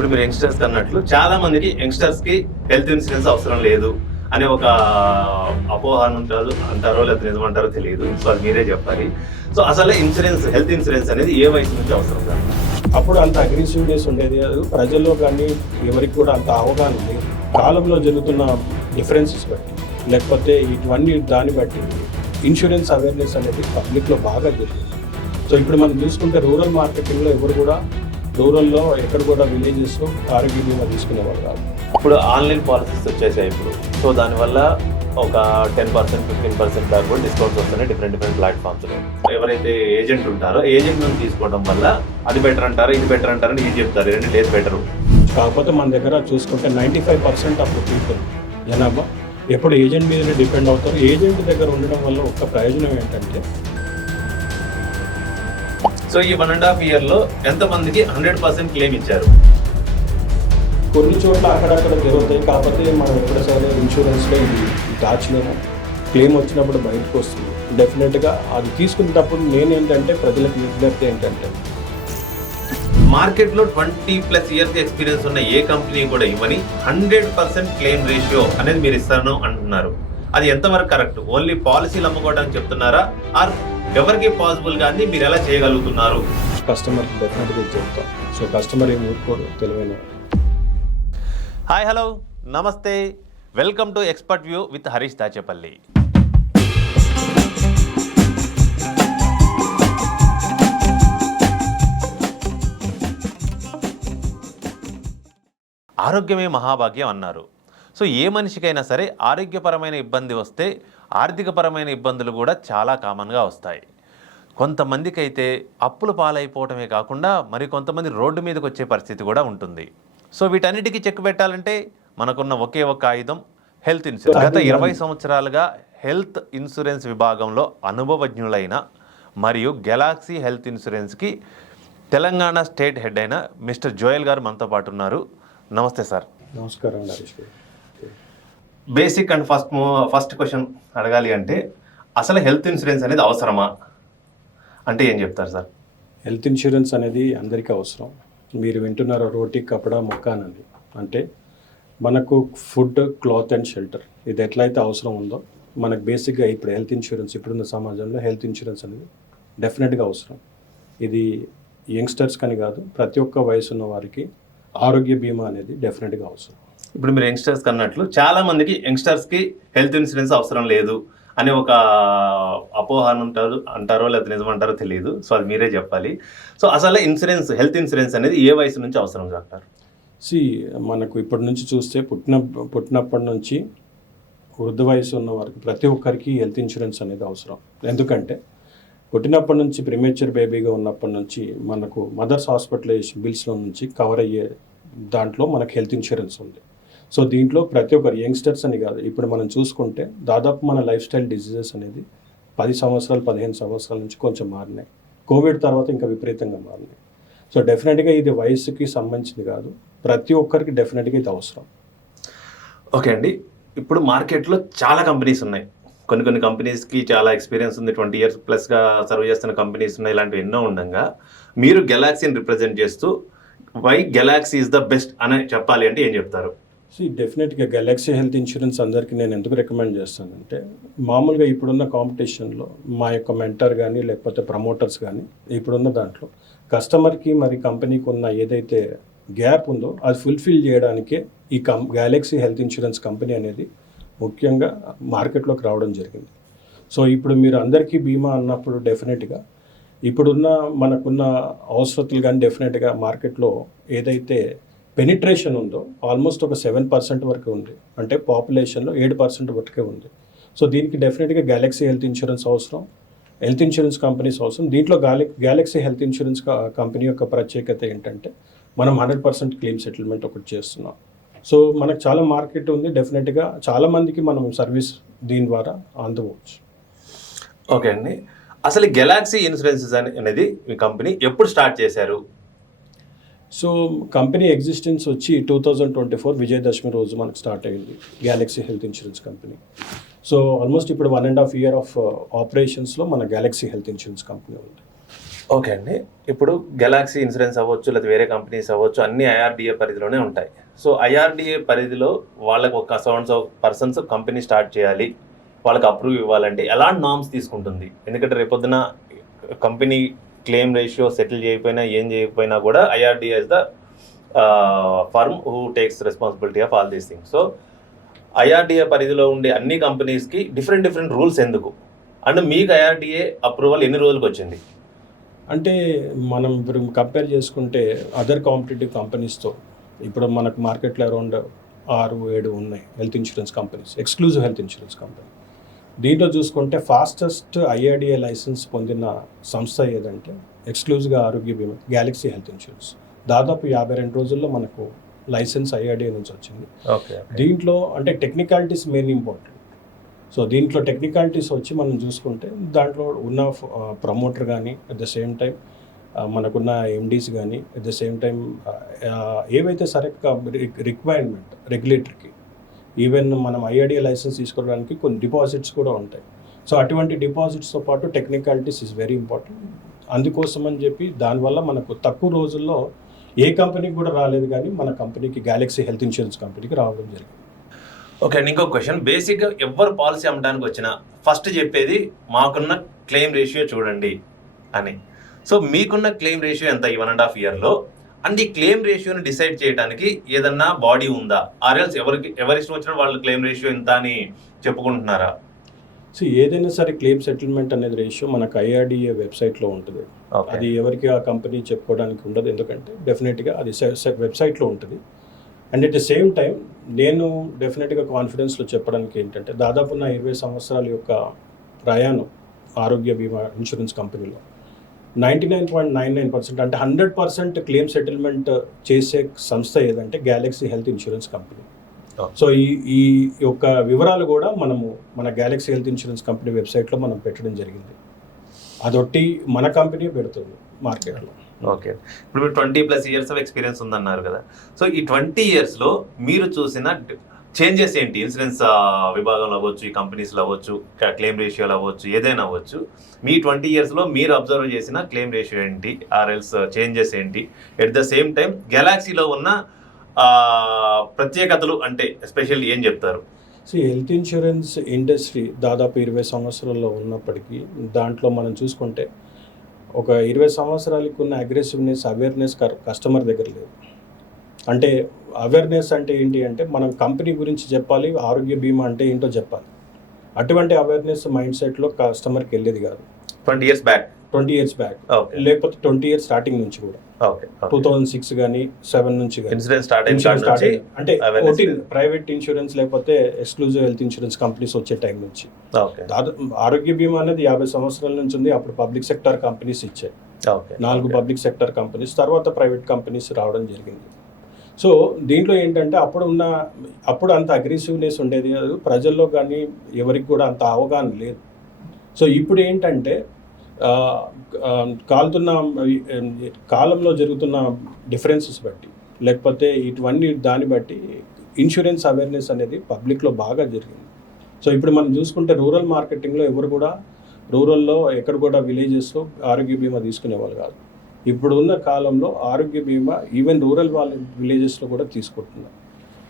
ఇప్పుడు మీరు యంగ్స్టర్స్ అన్నట్లు చాలా మందికి యంగ్స్టర్స్ కి హెల్త్ ఇన్సూరెన్స్ అవసరం లేదు అనే ఒక అపోహ అంటారో లేదా నిజమంటారో తెలియదు. సో అది మీరే చెప్పాలి. సో అసలు హెల్త్ ఇన్సూరెన్స్ అనేది ఏ వయసు నుంచి అవసరం కాదు? అప్పుడు అంత అగ్రెసివ్నెస్ ఉండేది కాదు, ప్రజల్లో కానీ ఎవరికి కూడా అంత అవగాహన లేదు. కాలంలో జరుగుతున్న డిఫరెన్సెస్ బట్టి లేకపోతే ఇవన్నీ దాన్ని బట్టి ఇన్సూరెన్స్ అవేర్నెస్ అనేది పబ్లిక్లో బాగా జరిగింది. సో ఇప్పుడు మనం చూసుకుంటే రూరల్ మార్కెటింగ్లో ఎవరు కూడా రూరల్లో ఎక్కడ కూడా విలేజెస్లో ఆరోగ్య బీమా తీసుకునేవారు కాదు. ఇప్పుడు ఆన్లైన్ పాలసీస్ వచ్చేసాయి ఇప్పుడు. సో దానివల్ల ఒక 10%, 15% దాకా కూడా డిస్కౌంట్స్ వస్తున్నాయి డిఫరెంట్ ప్లాట్ఫామ్స్లో. ఎవరైతే ఏజెంట్ ఉంటారో ఏజెంట్ నుంచి తీసుకోవడం వల్ల అది బెటర్ అంటారు, ఇది బెటర్ అంటారని ఇది చెప్తారు. రెండు లేదు బెటరు. కాకపోతే మన దగ్గర చూసుకుంటే 95% ఆఫ్ పీపుల్ జనాభా ఎప్పుడు ఏజెంట్ మీదనే డిపెండ్ అవుతారు. ఏజెంట్ దగ్గర ఉండడం వల్ల ఒక ప్రయోజనం ఏంటంటే సో ఈ 1.5 yearలో ఎంతమందికి 100% క్లెయిమ్ ఇచ్చారు? కొన్ని చోట్ల అక్కడక్కడ జరుగుతాయి. కాకపోతే మనం ఎప్పుడైనా ఇన్సూరెన్స్లో ఇది దాచలేము. క్లెయిమ్ వచ్చినప్పుడు బయటకు వస్తుంది. డెఫినెట్గా అది తీసుకునేటప్పుడు నేనేంటంటే ప్రజలకు విజ్ఞప్తి ఏంటంటే మార్కెట్లో 20+ years ఎక్స్పీరియన్స్ ఉన్న ఏ కంపెనీ కూడా ఇవ్వని 100% క్లెయిమ్ రేషియో అనేది మీరు ఇస్తాను అంటున్నారు. అది ఎంతవరకు కరెక్ట్? ఓన్లీ పాలసీలు అమ్ముకోవడానికి చెప్తున్నారా? ఆర్ ఎవరికి పాసిబుల్ కానీ మీరు ఎలా చేయగలుగుతున్నారు? కస్టమర్కి డెఫినెట్గా చెప్తాం. సో కస్టమర్ ఏం ఊరుకోరు, తెలివైన. హాయ్, హలో, నమస్తే, welcome to expert view with Harish Dachepalli. ఆరోగ్యమే మహాభాగ్యం అన్నారు. సో ఏ మనిషికైనా సరే ఆరోగ్యపరమైన ఇబ్బంది వస్తే ఆర్థికపరమైన ఇబ్బందులు కూడా చాలా కామన్గా వస్తాయి. కొంతమందికి అయితే అప్పుల పాలైపోవటమే కాకుండా మరి కొంతమంది రోడ్డు మీదకి వచ్చే పరిస్థితి కూడా ఉంటుంది. సో వీటన్నిటికీ చెక్ పెట్టాలంటే మనకున్న ఒకే ఒక ఆయుధం హెల్త్ ఇన్సూరెన్స్. గత 20 సంవత్సరాలుగా హెల్త్ ఇన్సూరెన్స్ విభాగంలో అనుభవజ్ఞులైన మరియు గెలాక్సీ హెల్త్ ఇన్సూరెన్స్కి తెలంగాణ స్టేట్ హెడ్ అయిన మిస్టర్ జోయల్ గారు మనతో పాటు ఉన్నారు. నమస్తే సార్. నమస్కారం హరీష్ గారు. బేసిక్ అండ్ ఫస్ట్ క్వశ్చన్ అడగాలి అంటే అసలు హెల్త్ ఇన్సూరెన్స్ అనేది అవసరమా అంటే ఏం చెప్తారు సార్? హెల్త్ ఇన్సూరెన్స్ అనేది అందరికీ అవసరం. మీరు వింటున్నారు రోటీ కపడా మకాన్ అని. అంటే మనకు ఫుడ్, క్లాత్ అండ్ షెల్టర్ ఇది ఎట్లయితే అవసరం ఉందో మనకు బేసిక్గా ఇప్పుడు హెల్త్ ఇన్సూరెన్స్ ఇప్పుడున్న సమాజంలో హెల్త్ ఇన్సూరెన్స్ అనేది డెఫినెట్గా అవసరం. ఇది యంగ్స్టర్స్ కానీ కాదు, ప్రతి ఒక్క వయసు ఉన్న వారికి ఆరోగ్య బీమా అనేది డెఫినెట్గా అవసరం. ఇప్పుడు మీరు యంగ్స్టర్స్ అన్నట్లు చాలా మందికి యంగ్స్టర్స్కి హెల్త్ ఇన్సూరెన్స్ అవసరం లేదు అనే ఒక అపోహ అంటారో లేదా నిజమంటారో తెలియదు. సో అది మీరే చెప్పాలి. సో అసలు హెల్త్ ఇన్సూరెన్స్ అనేది ఏ వయసు నుంచి అవసరం డాక్టర్? మనకు ఇప్పటి నుంచి చూస్తే పుట్టినప్పటి నుంచి వృద్ధ వయసు ఉన్న వారికి ప్రతి ఒక్కరికి హెల్త్ ఇన్సూరెన్స్ అనేది అవసరం. ఎందుకంటే పుట్టినప్పటి నుంచి ప్రీమేచ్యూర్ బేబీగా ఉన్నప్పటి నుంచి మనకు మదర్స్ హాస్పిటలైజేషన్ బిల్స్లో నుంచి కవర్ అయ్యే దాంట్లో మనకు హెల్త్ ఇన్సూరెన్స్ ఉంది. సో దీంట్లో ప్రతి ఒక్కరు యంగ్స్టర్స్ అని కాదు, ఇప్పుడు మనం చూసుకుంటే దాదాపు మన లైఫ్ స్టైల్ డిసీజెస్ అనేది 10 సంవత్సరాలు 15 సంవత్సరాల నుంచి కొంచెం మారినాయి. కోవిడ్ తర్వాత ఇంకా విపరీతంగా మారినాయి. సో డెఫినెట్గా ఇది వయసుకి సంబంధించింది కాదు, ప్రతి ఒక్కరికి డెఫినెట్గా ఇది అవసరం. ఓకే అండి, ఇప్పుడు మార్కెట్లో చాలా కంపెనీస్ ఉన్నాయి. కొన్ని కంపెనీస్కి చాలా ఎక్స్పీరియన్స్ ఉంది, 20 years ప్లస్గా సర్వ్ చేస్తున్న కంపెనీస్ ఉన్నాయి. ఇలాంటివి ఎన్నో ఉండగా మీరు గెలాక్సీని రిప్రజెంట్ చేస్తూ why Galaxy is the best అని చెప్పాలి అంటే ఏం చెప్తారు? డెఫినెట్గా గెలాక్సీ హెల్త్ ఇన్సూరెన్స్ అందరికీ నేను ఎందుకు రికమెండ్ చేస్తానంటే, మామూలుగా ఇప్పుడున్న కాంపిటీషన్లో మా యొక్క మెంటర్ కానీ లేకపోతే ప్రమోటర్స్ కానీ ఇప్పుడున్న దాంట్లో కస్టమర్కి మరి కంపెనీకి ఉన్న ఏదైతే గ్యాప్ ఉందో అది ఫుల్ఫిల్ చేయడానికే ఈ గెలాక్సీ హెల్త్ ఇన్సూరెన్స్ కంపెనీ అనేది ముఖ్యంగా మార్కెట్లోకి రావడం జరిగింది. సో ఇప్పుడు మీరు అందరికీ బీమా అన్నప్పుడు డెఫినెట్గా ఇప్పుడున్న మనకున్న అవసరతలు కానీ డెఫినెట్గా మార్కెట్లో ఏదైతే పెనిట్రేషన్ ఉందో ఆల్మోస్ట్ ఒక 7% వరకు ఉంది. అంటే పాపులేషన్లో 7% వరకే ఉంది. సో దీనికి డెఫినెట్గా గెలాక్సీ హెల్త్ ఇన్సూరెన్స్ అవసరం, హెల్త్ ఇన్సూరెన్స్ కంపెనీస్ అవసరం. దీంట్లో గెలాక్సీ హెల్త్ ఇన్సూరెన్స్ కంపెనీ యొక్క ప్రత్యేకత ఏంటంటే మనం 100% క్లెయిమ్ సెటిల్మెంట్ ఒకటి చేస్తున్నాం. సో మనకు చాలా మార్కెట్ ఉంది. డెఫినెట్గా చాలామందికి మనం సర్వీస్ దీని ద్వారా అందవచ్చు. ఓకే అండి, అసలు గెలాక్సీ ఇన్సూరెన్సెస్ అనేది మీ కంపెనీ ఎప్పుడు స్టార్ట్ చేశారు? సో కంపెనీ ఎగ్జిస్టెన్స్ వచ్చి 2024 విజయదశమి రోజు మనకు స్టార్ట్ అయ్యింది Galaxy health insurance company. So almost ఇప్పుడు 1.5 year ఆఫ్ ఆపరేషన్స్లో మన గెలాక్సీ హెల్త్ ఇన్సూరెన్స్ కంపెనీ ఉంది. ఓకే అండి. ఇప్పుడు గెలాక్సీ ఇన్సూరెన్స్ అవ్వచ్చు, లేదా వేరే కంపెనీస్ అవ్వచ్చు, అన్నీ ఐఆర్‌డీఏ పరిధిలోనే ఉంటాయి. సో, ఐఆర్‌డీఏ పరిధిలో వాళ్ళకి ఒక సో పర్సన్స్ కంపెనీ స్టార్ట్ చేయాలి, వాళ్ళకి అప్రూవ్ ఇవ్వాలంటే ఎలాంటి నార్మ్స్ తీసుకుంటుంది? ఎందుకంటే రేపొద్దున కంపెనీ క్లెయిమ్ రేషియో సెటిల్ చేయకపోయినా, ఏం చేయకపోయినా కూడా IRDA is the firm who takes responsibility of all these things. So, IRDA పరిధిలో ఉండే అన్ని కంపెనీస్‌కి డిఫరెంట్ రూల్స్ ఎందుకు? అండ్ మీకు ఐఆర్‌డీఏ అప్రూవల్ ఎన్ని రోజులకు వచ్చింది? అంటే మనం ఇప్పుడు కంపేర్ చేసుకుంటే అదర్ కాంపిటేటివ్ కంపెనీస్తో ఇప్పుడు మనకు మార్కెట్లో అరౌండ్ 6-7 ఉన్నాయి health insurance companies, exclusive health insurance company. దీంట్లో చూసుకుంటే ఫాస్టెస్ట్ ఐఆర్‌డీఏ లైసెన్స్ పొందిన సంస్థ ఏదంటే ఎక్స్క్లూజివ్గా ఆరోగ్య బీమా గ్యాలక్సీ హెల్త్ ఇన్సూరెన్స్. దాదాపు 52 రోజుల్లో మనకు లైసెన్స్ ఐఆర్‌డీఏ నుంచి వచ్చింది. ఓకే. దీంట్లో అంటే టెక్నికాలిటీస్ మెయిన్ ఇంపార్టెంట్. సో దీంట్లో టెక్నికాలిటీస్ వచ్చి మనం చూసుకుంటే దాంట్లో ఉన్న ప్రమోటర్ కానీ అట్ ద సేమ్ టైం మనకున్న ఎండీస్ కానీ అట్ ద సేమ్ టైం ఏవైతే సరిగ్గా రిక్వైర్మెంట్ రెగ్యులేటరీకి ఈవెన్ మనం ఐఆర్‌డీఏ లైసెన్స్ తీసుకోవడానికి కొన్ని డిపాజిట్స్ కూడా ఉంటాయి. సో అటువంటి డిపాజిట్స్తో పాటు టెక్నికాలిటీస్ ఇస్ వెరీ ఇంపార్టెంట్. అందుకోసం అని చెప్పి దానివల్ల మనకు తక్కువ రోజుల్లో ఏ కంపెనీకి కూడా రాలేదు, కానీ మన కంపెనీకి గ్యాలక్సీ హెల్త్ ఇన్సూరెన్స్ కంపెనీకి రావడం జరిగింది. ఓకే అండి. ఇంకో క్వశ్చన్, బేసిక్గా ఎవరు పాలసీ అమ్మడానికి వచ్చినా ఫస్ట్ చెప్పేది మాకున్న క్లెయిమ్ రేషియో చూడండి అని. సో మీకున్న క్లెయిమ్ రేషియో ఎంత ఈ 1.5 ఇయర్లో? అండ్ ఈ క్లెయిమ్ రేషియోని డిసైడ్ చేయడానికి ఏదన్నా బాడీ ఉందా? ఆర్ఎల్స్ ఎవరిష్టం వచ్చిన వాళ్ళు క్లెయిమ్ రేషియో ఎంత అని చెప్పుకుంటున్నారా? సో ఏదైనా సరే క్లెయిమ్ సెటిల్మెంట్ అనేది రేషియో మనకు ఐఆర్‌డీఏ వెబ్సైట్లో ఉంటుంది. అది ఎవరికి ఆ కంపెనీ చెప్పుకోవడానికి ఉండదు, ఎందుకంటే డెఫినెట్గా అది వెబ్సైట్లో ఉంటుంది. And at the same time నేను డెఫినెట్గా కాన్ఫిడెన్స్లో చెప్పడానికి ఏంటంటే దాదాపు నా 20 సంవత్సరాల యొక్క ప్రయాణం ఆరోగ్య బీమా ఇన్సూరెన్స్ కంపెనీలో 99.99% అంటే 100% క్లెయిమ్ సెటిల్మెంట్ చేసే సంస్థ ఏదంటే Galaxy Health insurance company. So ఈ యొక్క వివరాలు కూడా మనము మన గ్యాలక్సీ హెల్త్ ఇన్సూరెన్స్ కంపెనీ వెబ్సైట్లో మనం పెట్టడం జరిగింది. అదొట్టి మన కంపెనీ పెడుతుంది మార్కెట్లో. ఓకే. ఇప్పుడు మీరు 20+ ఇయర్స్ ఆఫ్ ఎక్స్పీరియన్స్ ఉందన్నారు కదా. సో ఈ 20 ఇయర్స్లో మీరు చూసిన చేంజెస్ ఏంటి? ఇన్సూరెన్స్ విభాగంలో అవ్వచ్చు, ఈ కంపెనీస్లో అవ్వచ్చు, క్లెయిమ్ రేషియోలో అవ్వచ్చు, ఏదైనా అవ్వచ్చు. మీ 20 ఇయర్స్లో మీరు అబ్జర్వ్ చేసిన క్లెయిమ్ రేషియో ఏంటి? ఆర్ఎల్స్ చేంజెస్ ఏంటి? ఎట్ ద సేమ్ టైం గెలాక్సీలో ఉన్న ప్రత్యేకతలు అంటే ఎస్పెషల్లీ ఏం చెప్తారు? సో హెల్త్ ఇన్సూరెన్స్ ఇండస్ట్రీ దాదాపు 20 సంవత్సరాల్లో ఉన్నప్పటికీ దాంట్లో మనం చూసుకుంటే ఒక 20 సంవత్సరాలకు ఉన్న అగ్రెసివ్నెస్, అవేర్నెస్ కస్టమర్ దగ్గర లేదు. అంటే అవేర్నెస్ అంటే ఏంటి అంటే మనం కంపెనీ గురించి చెప్పాలి, ఆరోగ్య బీమా అంటే ఏంటో చెప్పాలి. అటువంటి అవేర్నెస్ మైండ్ సెట్లో కస్టమర్కి వెళ్ళేది కాదు 20 years బ్యాక్. లేకపోతే 20 ఇయర్స్ స్టార్టింగ్ నుంచి కూడా 2006 కానీ 7 నుంచి కానీ ఇన్సూరెన్స్ స్టార్ట్ అంటే ప్రైవేట్ ఇన్సూరెన్స్ లేకపోతే ఎక్స్క్లూజివ్ హెల్త్ ఇన్సూరెన్స్ కంపెనీస్ వచ్చే టైం నుంచి ఆరోగ్య బీమా అనేది 50 సంవత్సరాల నుంచి ఉంది. అప్పుడు పబ్లిక్ సెక్టర్ కంపెనీస్ ఇచ్చాయి, 4 పబ్లిక్ సెక్టర్ కంపెనీస్, తర్వాత ప్రైవేట్ కంపెనీస్ రావడం జరిగింది. సో దీంట్లో ఏంటంటే అప్పుడు అంత అగ్రెసివ్నెస్ ఉండేది కాదు ప్రజల్లో, కానీ ఎవరికి కూడా అంత అవగాహన లేదు. సో ఇప్పుడు ఏంటంటే కాలంలో జరుగుతున్న డిఫరెన్సెస్ బట్టి లేకపోతే ఇటువన్నీ దాన్ని బట్టి ఇన్సూరెన్స్ అవేర్నెస్ అనేది పబ్లిక్లో బాగా జరిగింది. సో ఇప్పుడు మనం చూసుకుంటే రూరల్ మార్కెటింగ్లో ఎవరు కూడా రూరల్లో ఎక్కడ కూడా విలేజెస్లో ఆరోగ్య బీమా తీసుకునేవాళ్ళు కాదు. ఇప్పుడు ఉన్న కాలంలో ఆరోగ్య బీమా ఈవెన్ రూరల్ వాళ్ళ విలేజెస్లో కూడా తీసుకుంటున్నారు.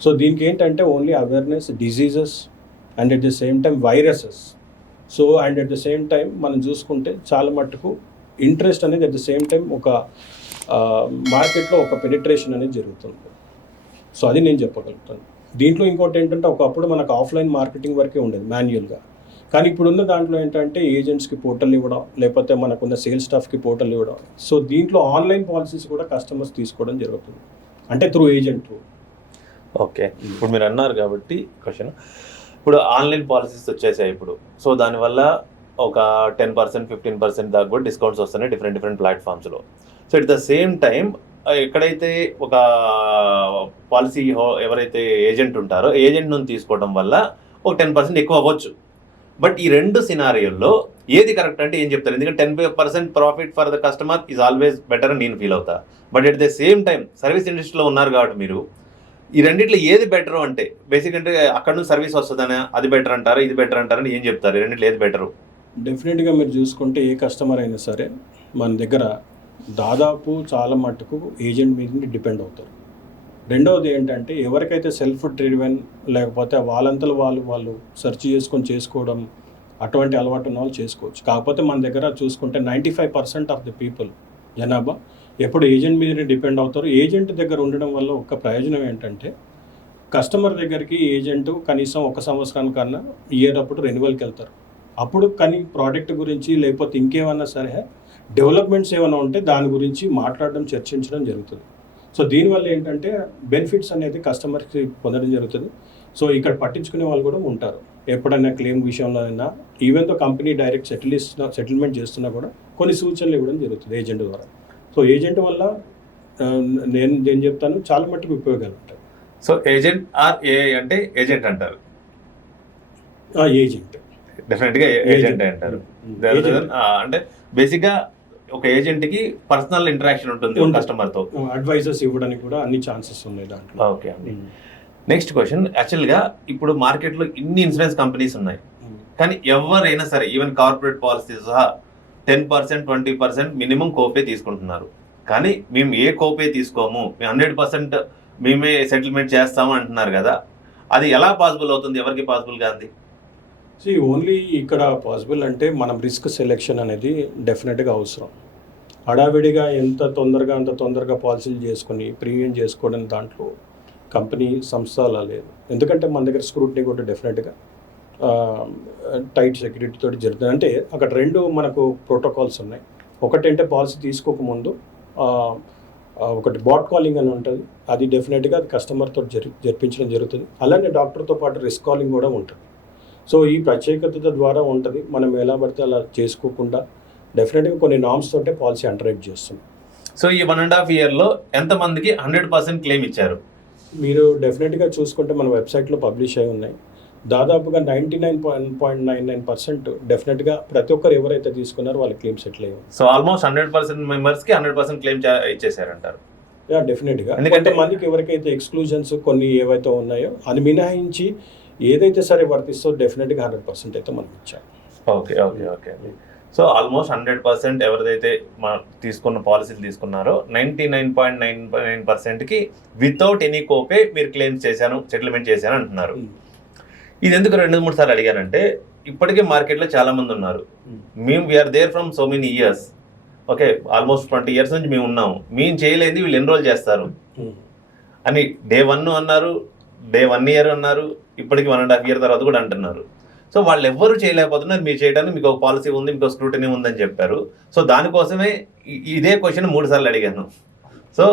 సో దీనికి ఏంటంటే only awareness, diseases and at the same time viruses. So and at the same time మనం చూసుకుంటే చాలా మట్టుకు ఇంట్రెస్ట్ అనేది అట్ ద సేమ్ టైం ఒక మార్కెట్లో ఒక పెనిట్రేషన్ అనేది జరుగుతుంది. సో అది నేను చెప్పగలుగుతాను. దీంట్లో ఇంకోటి ఏంటంటే ఒకప్పుడు మనకు ఆఫ్లైన్ మార్కెటింగ్ వరకే ఉండేది మాన్యువల్గా, కానీ ఇప్పుడున్న దాంట్లో ఏంటంటే ఏజెంట్స్కి పోర్టల్ ఇవ్వడం, లేకపోతే మనకున్న సేల్స్ స్టాఫ్కి పోర్టల్ ఇవ్వడం. సో దీంట్లో ఆన్లైన్ పాలసీస్ కూడా కస్టమర్స్ తీసుకోవడం జరుగుతుంది, అంటే త్రూ ఏజెంట్. ఓకే, ఇప్పుడు మీరు అన్నారు కాబట్టి క్వశ్చన్, ఇప్పుడు ఆన్లైన్ పాలసీస్ వచ్చేసాయి ఇప్పుడు. సో దానివల్ల ఒక 10%, 15% దాకా కూడా డిస్కౌంట్స్ వస్తున్నాయి డిఫరెంట్ ప్లాట్ఫామ్స్లో. So at the same time ఎక్కడైతే ఒక పాలసీ ఎవరైతే ఏజెంట్ ఉంటారో ఏజెంట్ నుంచి తీసుకోవడం వల్ల ఒక 10% ఎక్కువ అవ్వచ్చు. బట్ ఈ రెండు సినారియోల్లో ఏది కరెక్ట్ అంటే ఏం చెప్తారు? ఎందుకంటే 10% profit for the customer is always better అని నేను ఫీల్ అవుతా. But at the same time service ఇండస్ట్రీలో ఉన్నారు కాబట్టి మీరు ఈ రెండిట్లో ఏది బెటర్ అంటే బేసిక్ అంటే అక్కడ నుంచి సర్వీస్ వస్తుందని అది బెటర్ అంటారా, ఇది బెటర్ అంటారని ఏం చెప్తారు? ఈ రెండిట్లో ఏది బెటరు? డెఫినెట్గా మీరు చూసుకుంటే ఏ కస్టమర్ అయినా సరే మన దగ్గర దాదాపు చాలా మట్టుకు ఏజెంట్ మీద డిపెండ్ అవుతారు. రెండవది ఏంటంటే ఎవరికైతే సెల్ఫ్ డ్రివెన్ లేకపోతే వాళ్ళంతలో వాళ్ళు సెర్చ్ చేసుకోవడం అటువంటి అలవాటు ఉన్న వాళ్ళు చేసుకోవచ్చు. కాకపోతే మన దగ్గర చూసుకుంటే 95% ఆఫ్ ది పీపుల్ జనాభా ఎప్పుడు ఏజెంట్ మీదనే డిపెండ్ అవుతారు. ఏజెంట్ దగ్గర ఉండడం వల్ల ఒక ప్రయోజనం ఏంటంటే కస్టమర్ దగ్గరికి ఏజెంట్ కనీసం 1 సంవత్సరానికన్నా ఇయర్ అప్పుడు రెన్యువల్కి వెళ్తారు. అప్పుడు కానీ ప్రోడక్ట్ గురించి లేకపోతే ఇంకేమన్నా సరే డెవలప్మెంట్స్ ఏమైనా ఉంటే దాని గురించి మాట్లాడడం చర్చించడం జరుగుతుంది. సో దీనివల్ల ఏంటంటే బెనిఫిట్స్ అనేది కస్టమర్కి పొందడం జరుగుతుంది. సో ఇక్కడ పట్టించుకునే వాళ్ళు కూడా ఉంటారు. ఎప్పుడైనా క్లెయిమ్ విషయంలో అయినా ఈవెన్ తో కంపెనీ డైరెక్ట్ సెటిల్మెంట్ చేస్తున్నా కూడా కొన్ని సూచనలు ఇవ్వడం జరుగుతుంది ఏజెంట్ ద్వారా. సో ఏజెంట్ వల్ల నేను చెప్తాను చాలా మట్టుకు ఉపయోగాలు ఉంటాయి. సో ఏజెంట్ ఆర్ ఏఐ అంటే ఏజెంట్ అంటారు. ఏజెంట్ డెఫినెట్గా ఏజెంట్ అంటారు. అంటే బేసిక్గా ఒక ఏజెంట్ కి పర్సనల్ ఇంటరాక్షన్ ఉంటుంది కస్టమర్ తో, అడ్వైజర్స్ ఇవ్వడానికి కూడా అన్ని ఛాన్సెస్ ఉన్నాయి దాంట్లో. ఓకే అండి. నెక్స్ట్ క్వశ్చన్, యాక్చువల్గా ఇప్పుడు మార్కెట్లో ఇన్ని ఇన్సూరెన్స్ కంపెనీస్ ఉన్నాయి, కానీ ఎవరైనా సరే ఈవెన్ కార్పొరేట్ పాలసీ సహా 10%, 20% మినిమం కోపే తీసుకుంటున్నారు. కానీ మేము ఏ కోపే తీసుకోము, మేము 100% మేమే సెటిల్మెంట్ చేస్తాము అంటున్నారు కదా, అది ఎలా పాసిబుల్ అవుతుంది? ఎవరికి పాసిబుల్ కాదు? ఓన్లీ ఇక్కడ పాసిబుల్ అంటే మనం రిస్క్ సెలెక్షన్ అనేది డెఫినెట్గా అవసరం. హడావిడిగా అంత తొందరగా పాలసీలు చేసుకొని ప్రీమియం చేసుకోవడం దాంట్లో కంపెనీ సంస్థ అలా లేదు. ఎందుకంటే మన దగ్గర స్క్రూటినీ కూడా డెఫినెట్గా టైట్ సెక్యూరిటీ తోటి జరుగుతుంది. అంటే అక్కడ 2 మనకు ప్రోటోకాల్స్ ఉన్నాయి. ఒకటంటే పాలసీ తీసుకోకముందు ఒకటి బాట్ కాలింగ్ అని ఉంటుంది, అది డెఫినెట్గా అది కస్టమర్తో జరిపించడం జరుగుతుంది. అలానే డాక్టర్తో పాటు రిస్క్ కాలింగ్ కూడా ఉంటుంది. సో ఈ ప్రత్యేకత ద్వారా ఉంటుంది. మనం ఎలా పడితే అలా చేసుకోకుండా డెఫినెట్గా కొన్ని నామ్స్ తోటే పాలసీ అండర్రైట్ చేస్తుంది. సో ఈ 1.5 yearలో ఎంతమందికి 100% క్లెయిమ్ ఇచ్చారు? మీరు డెఫినెట్గా చూసుకుంటే మన వెబ్సైట్లో పబ్లిష్ అయి ఉన్నాయి. దాదాపుగా 99.99% డెఫినెట్గా ప్రతి ఒక్కరు ఎవరైతే తీసుకున్నారో వాళ్ళ క్లెయిమ్ సెటిల్ అయ్యారు. సో ఆల్మోస్ట్ 100% మెంబర్స్కి 100% క్లెయిమ్ ఇచ్చేసారంటారు. డెఫినెట్గా. ఎందుకంటే మనకి ఎవరికైతే ఎక్స్క్లూజన్స్ కొన్ని ఏవైతే ఉన్నాయో అది మినహాయించి ఏదైతే సరే వర్తిస్తో డెఫినెట్గా 100% అయితే మనం ఇచ్చాం. ఓకే అండి. సో ఆల్మోస్ట్ 100% ఎవరిదైతే తీసుకున్న పాలసీలు తీసుకున్నారో 99.99%కి వితౌట్ ఎనీ కోపే మీరు క్లెయిమ్స్ చేశాను, సెటిల్మెంట్ చేశాను అంటున్నారు. ఇది ఎందుకు 2-3 సార్లు అడిగానంటే ఇప్పటికే మార్కెట్లో చాలా మంది ఉన్నారు. మేము we're there from so many years, okay almost 20 years నుంచి మేము ఉన్నాము, మేము చేయలేదు వీళ్ళు ఎన్రోల్ చేస్తారు అని డే 1 అన్నారు, డే 1 year అన్నారు, ఇప్పటికి 1.5 year తర్వాత కూడా అంటున్నారు. సో వాళ్ళు ఎవ్వరూ చేయలేకపోతున్నారు, మీరు చేయడానికి మీకు ఒక పాలసీ ఉంది, మీకు ఒక స్క్రూటినీ ఉందని చెప్పారు. సో దానికోసమే ఇదే క్వశ్చన్ 3 సార్లు అడిగాను. సో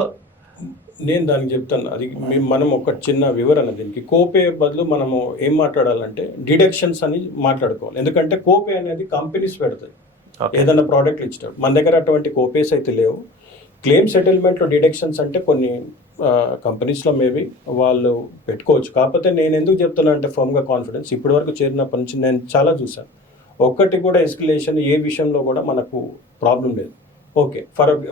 నేను దానికి చెప్తాను, అది మనం ఒక చిన్న వివరణ. దీనికి కోపే బదులు మనము ఏం మాట్లాడాలంటే డిడక్షన్స్ అని మాట్లాడుకోవాలి. ఎందుకంటే కోపే అనేది కంపెనీస్ పెడతాయి ఏదైనా ప్రోడక్ట్లు ఇచ్చినప్పుడు. మన దగ్గర అటువంటి కోపేస్ అయితే లేవు. క్లెయిమ్ సెటిల్మెంట్లో డిడక్షన్స్ అంటే కొన్ని కంపెనీస్లో మేబీ వాళ్ళు పెట్టుకోవచ్చు. కాకపోతే నేను ఎందుకు చెప్తున్నా అంటే ఫర్మ్గా కాన్ఫిడెన్స్, ఇప్పటి వరకు చేరినప్పటి నుంచి నేను చాలా చూసాను, ఒక్కటి కూడా ఎస్కలేషన్ ఏ విషయంలో కూడా మనకు ప్రాబ్లం లేదు. ఓకే,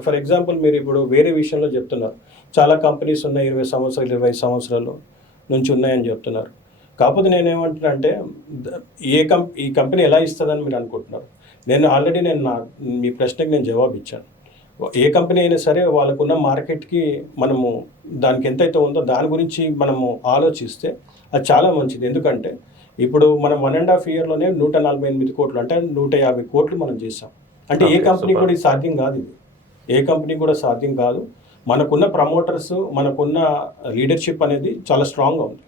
ఫర్ ఎగ్జాంపుల్ మీరు ఇప్పుడు వేరే విషయంలో చెప్తున్నారు, చాలా కంపెనీస్ ఉన్నాయి 20 సంవత్సరాలు 25 సంవత్సరాలు నుంచి ఉన్నాయని చెప్తున్నారు. కాకపోతే నేనేమంటున్నా అంటే ఈ కంపెనీ ఎలా ఇస్తుందని మీరు అనుకుంటున్నారు. నేను ఆల్రెడీ మీ ప్రశ్నకి నేను జవాబు ఇచ్చాను. ఏ కంపెనీ అయినా సరే వాళ్ళకున్న మార్కెట్కి మనము దానికి ఎంతైతే ఉందో దాని గురించి మనము ఆలోచిస్తే అది చాలా మంచిది. ఎందుకంటే ఇప్పుడు మనం 1.5 yearలోనే 148 కోట్లు అంటే 150 కోట్లు మనం చేసాం. అంటే ఏ కంపెనీ కూడా ఇది సాధ్యం కాదు. ఇది ఏ కంపెనీ కూడా సాధ్యం కాదు. మనకున్న ప్రమోటర్స్, మనకున్న లీడర్షిప్ అనేది చాలా స్ట్రాంగ్గా ఉంది.